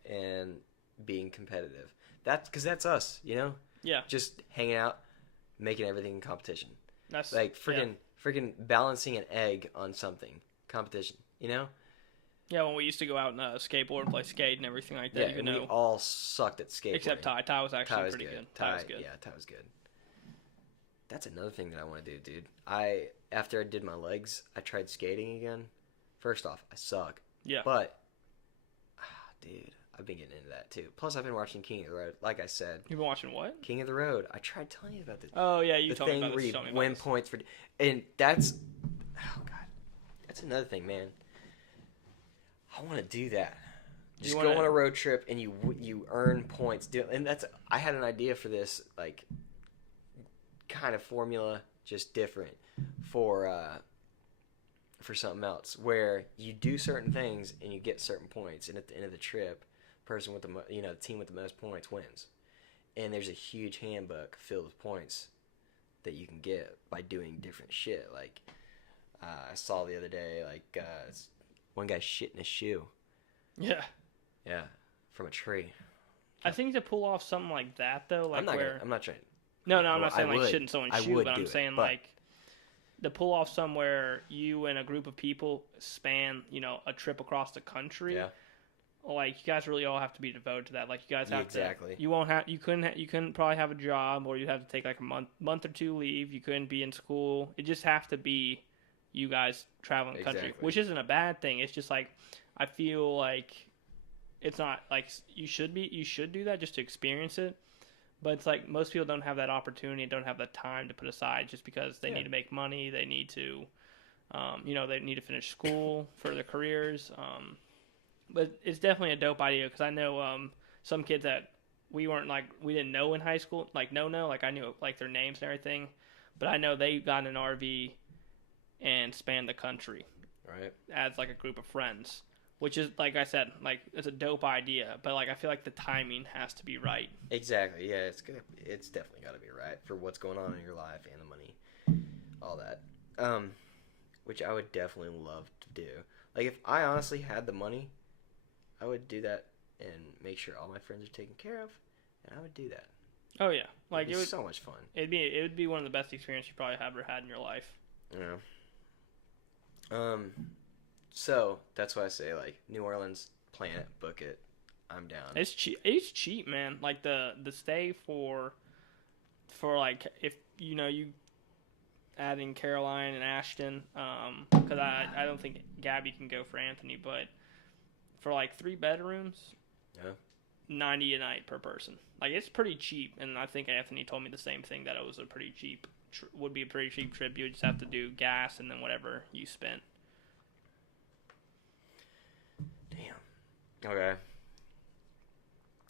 and being competitive. Because that's us, Yeah. just hanging out, making everything in competition. That's Like freaking balancing an egg on something. Competition, Yeah, when we used to go out and skateboard and play skate and everything like that, Yeah, even and we though all sucked at skateboarding. except Ty. Ty was actually Ty was pretty good. good. Ty was good. Yeah, Ty was good. That's another thing that I want to do, dude. After I did my legs, I tried skating again. First off, I suck. Yeah. But, dude, I've been getting into that too. Plus, I've been watching King of the Road. Like I said, You've been watching what? King of the Road. I tried telling you about this. Oh yeah, you The told me thing about where this. you Told me about win this. points for, and that's, oh god, that's another thing, man. I want to do that. Just go on a road trip and you earn points. And I had an idea for this, like, kind of formula, just different for something else, where you do certain things and you get certain points, and at the end of the trip, person with the team with the most points wins. And there's a huge handbook filled with points that you can get by doing different shit. Like, I saw the other day, like, one guy shit in a shoe. Yeah. Yeah, from a tree. I think to pull off something like that though, like I'm not trying. No, I'm not saying I like would. shouldn't someone I shoot, would but do I'm it, saying but like to pull off somewhere you and a group of people span, a trip across the country. yeah, Like you guys really all have to be devoted to that. Like you guys have exactly. to. You won't have. You couldn't probably have a job, or you'd have to take like a month or two leave. You couldn't be in school. It just have to be you guys traveling the country, Exactly. which isn't a bad thing. It's just like I feel like it's not like you should do that just to experience it. But it's like most people don't have that opportunity, don't have the time to put aside just because they need to make money. They need to, they need to finish school for their careers. But it's definitely a dope idea because I know some kids that we didn't know in high school, like like I knew like their names and everything, but I know they got in an RV and spanned the country, Right. as like a group of friends, which is like I said, like it's a dope idea, but like I feel like the timing has to be right. Exactly. Yeah, it's definitely got to be right for what's going on in your life and the money, all that. Which I would definitely love to do. Like if I honestly had the money, I would do that and make sure all my friends are taken care of, and I would do that. Oh yeah, like it would be so much fun. It would be one of the best experiences you probably ever had in your life. Yeah. So that's why I say like New Orleans, plan it, book it. I'm down. It's cheap. It's cheap, man. Like the stay for like if you add in Caroline and Ashton, because I don't think Gabby can go for Anthony, but for like 3 bedrooms, Yeah. $90 a night per person. Like it's pretty cheap, and I think Anthony told me the same thing, that it was a pretty cheap would be a pretty cheap trip. You would just have to do gas and then whatever you spent. Damn. Okay.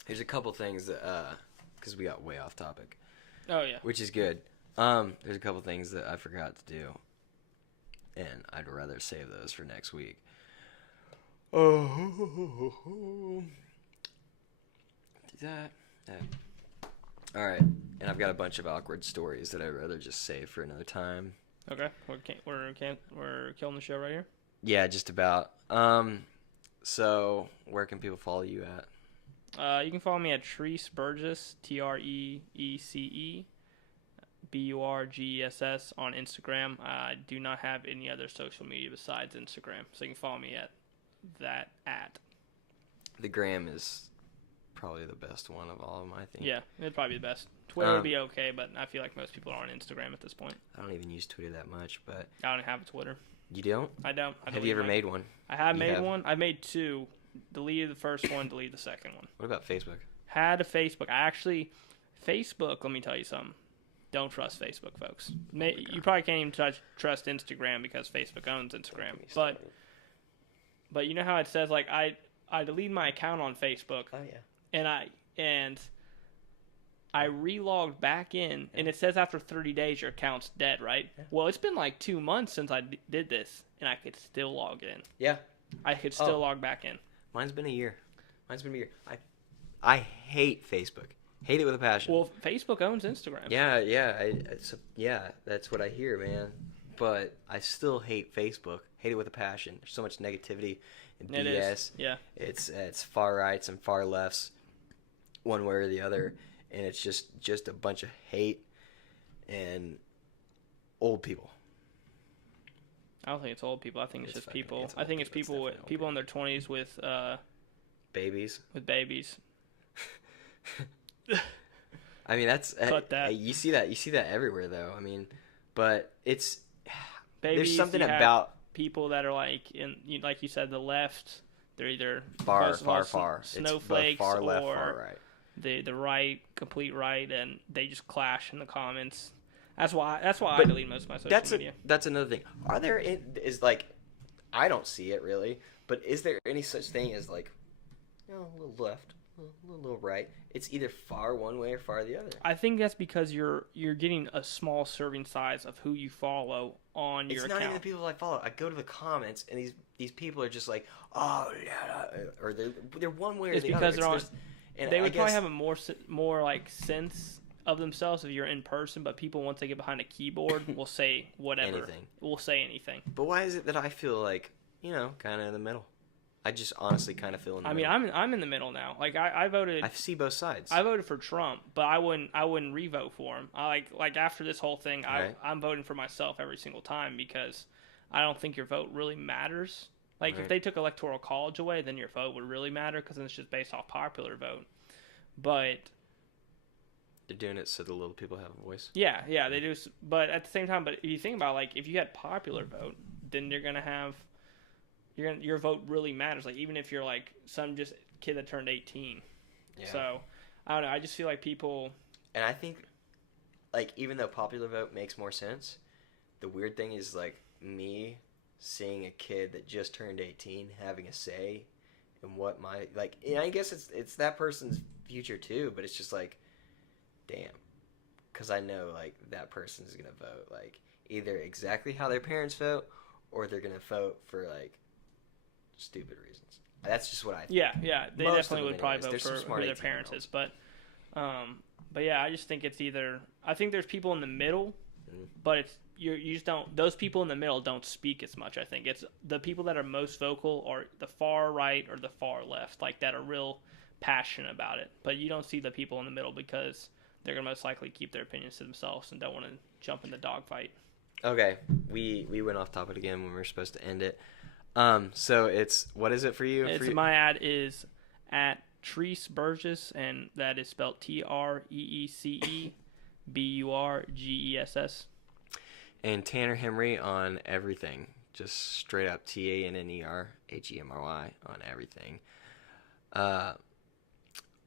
There's a couple things that because we got way off topic. Oh yeah. Which is good. There's a couple things that I forgot to do, and I'd rather save those for next week. Oh, that. All right, and I've got a bunch of awkward stories that I'd rather just save for another time. Okay, we're killing the show right here. Yeah, just about. So where can people follow you at? You can follow me at Treece Burgess, TreeCe Burgess on Instagram. I do not have any other social media besides Instagram, so you can follow me at that at. The gram is probably the best one of all of them, I think. Yeah, it'd probably be the best. Twitter would be okay, but I feel like most people are on Instagram at this point. I don't even use Twitter that much, but I don't have a Twitter. You don't? I don't. Have you ever made one? I have made one. I've made 2. Deleted the first one, deleted the second one. What about Facebook? Had a Facebook. Facebook, let me tell you something. Don't trust Facebook, folks. You probably can't even trust Instagram because Facebook owns Instagram. But you know how it says, like, I deleted my account on Facebook. Oh, yeah. And I relogged back in, and it says after 30 days your account's dead, right? Yeah. Well, it's been like 2 months since I did this, and I could still log in. Yeah. I could still log back in. Mine's been a year. I hate Facebook. Hate it with a passion. Well, Facebook owns Instagram. Yeah, that's what I hear, man. But I still hate Facebook. Hate it with a passion. There's so much negativity and BS. It is. Yeah. It's far rights and far lefts, one way or the other, and it's just a bunch of hate and old people. I don't think it's old people. I think it's just people. I think it's people in their 20s with babies. With babies. I mean, that's Cut that. You see that everywhere, though. I mean, but it's babies, there's something about people that are like like you said, the left. They're either far snowflakes, far left, or far right. The right, complete right, and they just clash in the comments. That's why I delete most of my social media. That's another thing. I don't see it really, but is there any such thing as like, a little left, a little right? It's either far one way or far the other. I think that's because you're getting a small serving size of who you follow on your account. It's not even the people I follow. I go to the comments and these people are just like, oh yeah, or they're one way or the other. It's because they would probably have a more like sense of themselves if you're in person, but people once they get behind a keyboard will say whatever. Anything. Will say anything. But why is it that I feel like, kind of in the middle? I just honestly kind of feel in the I mean, middle. I'm in the middle now. Like I voted. I see both sides. I voted for Trump, but I wouldn't re-vote for him. I like after this whole thing, Right. I'm voting for myself every single time because I don't think your vote really matters. Like if Right. they took electoral college away, then your vote would really matter because then it's just based off popular vote. But They're doing it so the little people have a voice. yeah, they do. But at the same time, but if you think about like if you had popular vote, then you're gonna have your vote really matters. Like even if you're like some just kid that turned 18. Yeah. So I don't know. I just feel like people. And I think, like, even though popular vote makes more sense, the weird thing is, like, me seeing a kid that just turned 18 having a say in what my, like, and I guess it's that person's future too, but it's just like, damn. Because I know, like, that person's going to vote, like, either exactly how their parents vote or they're going to vote for, like, stupid reasons. That's just what I think. Yeah, they Most of definitely them would probably anyways. vote There's some for smart who their 18-year-olds. parents is, but yeah, I just think it's either. I think there's people in the middle, but it's you just don't. Those people in the middle don't speak as much. I think it's the people that are most vocal are the far right or the far left, like that are real passionate about it. But you don't see the people in the middle because they're gonna most likely keep their opinions to themselves and don't want to jump in the dogfight. Okay, we went off topic again when we were supposed to end it. So it's, what is it for you? My ad is at Treece Burgess, and that is spelled TreeceBurgess. And Tanner Henry on everything. Just straight up TANNERHEMRY on everything. We're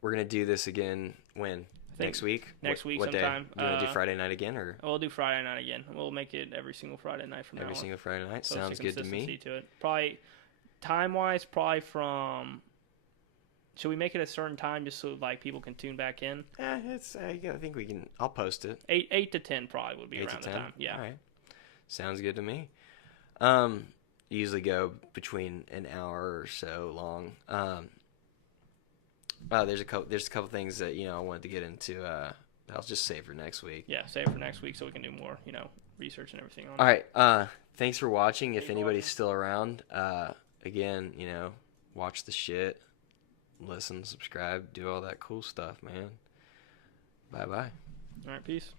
going to do this again when? Next week? Next week what sometime. Day? You want to do Friday night again? Or? We'll do Friday night again. We'll make it every single Friday night from now on. Every single Friday night? So Sounds good to me. To it. Probably, time-wise, probably from... Should we make it a certain time just so like people can tune back in? I think we can. I'll post it. 8 to 10 probably would be 8 around to the 10? time. Yeah. All right. Sounds good to me. Usually go between an hour or so long. There's a couple things that I wanted to get into. I'll just save for next week. Yeah, save for next week so we can do more, research and everything on it. All right. Thanks for watching. If anybody's still around, again, watch the shit, listen, subscribe, do all that cool stuff, man. Bye-bye. All right, peace.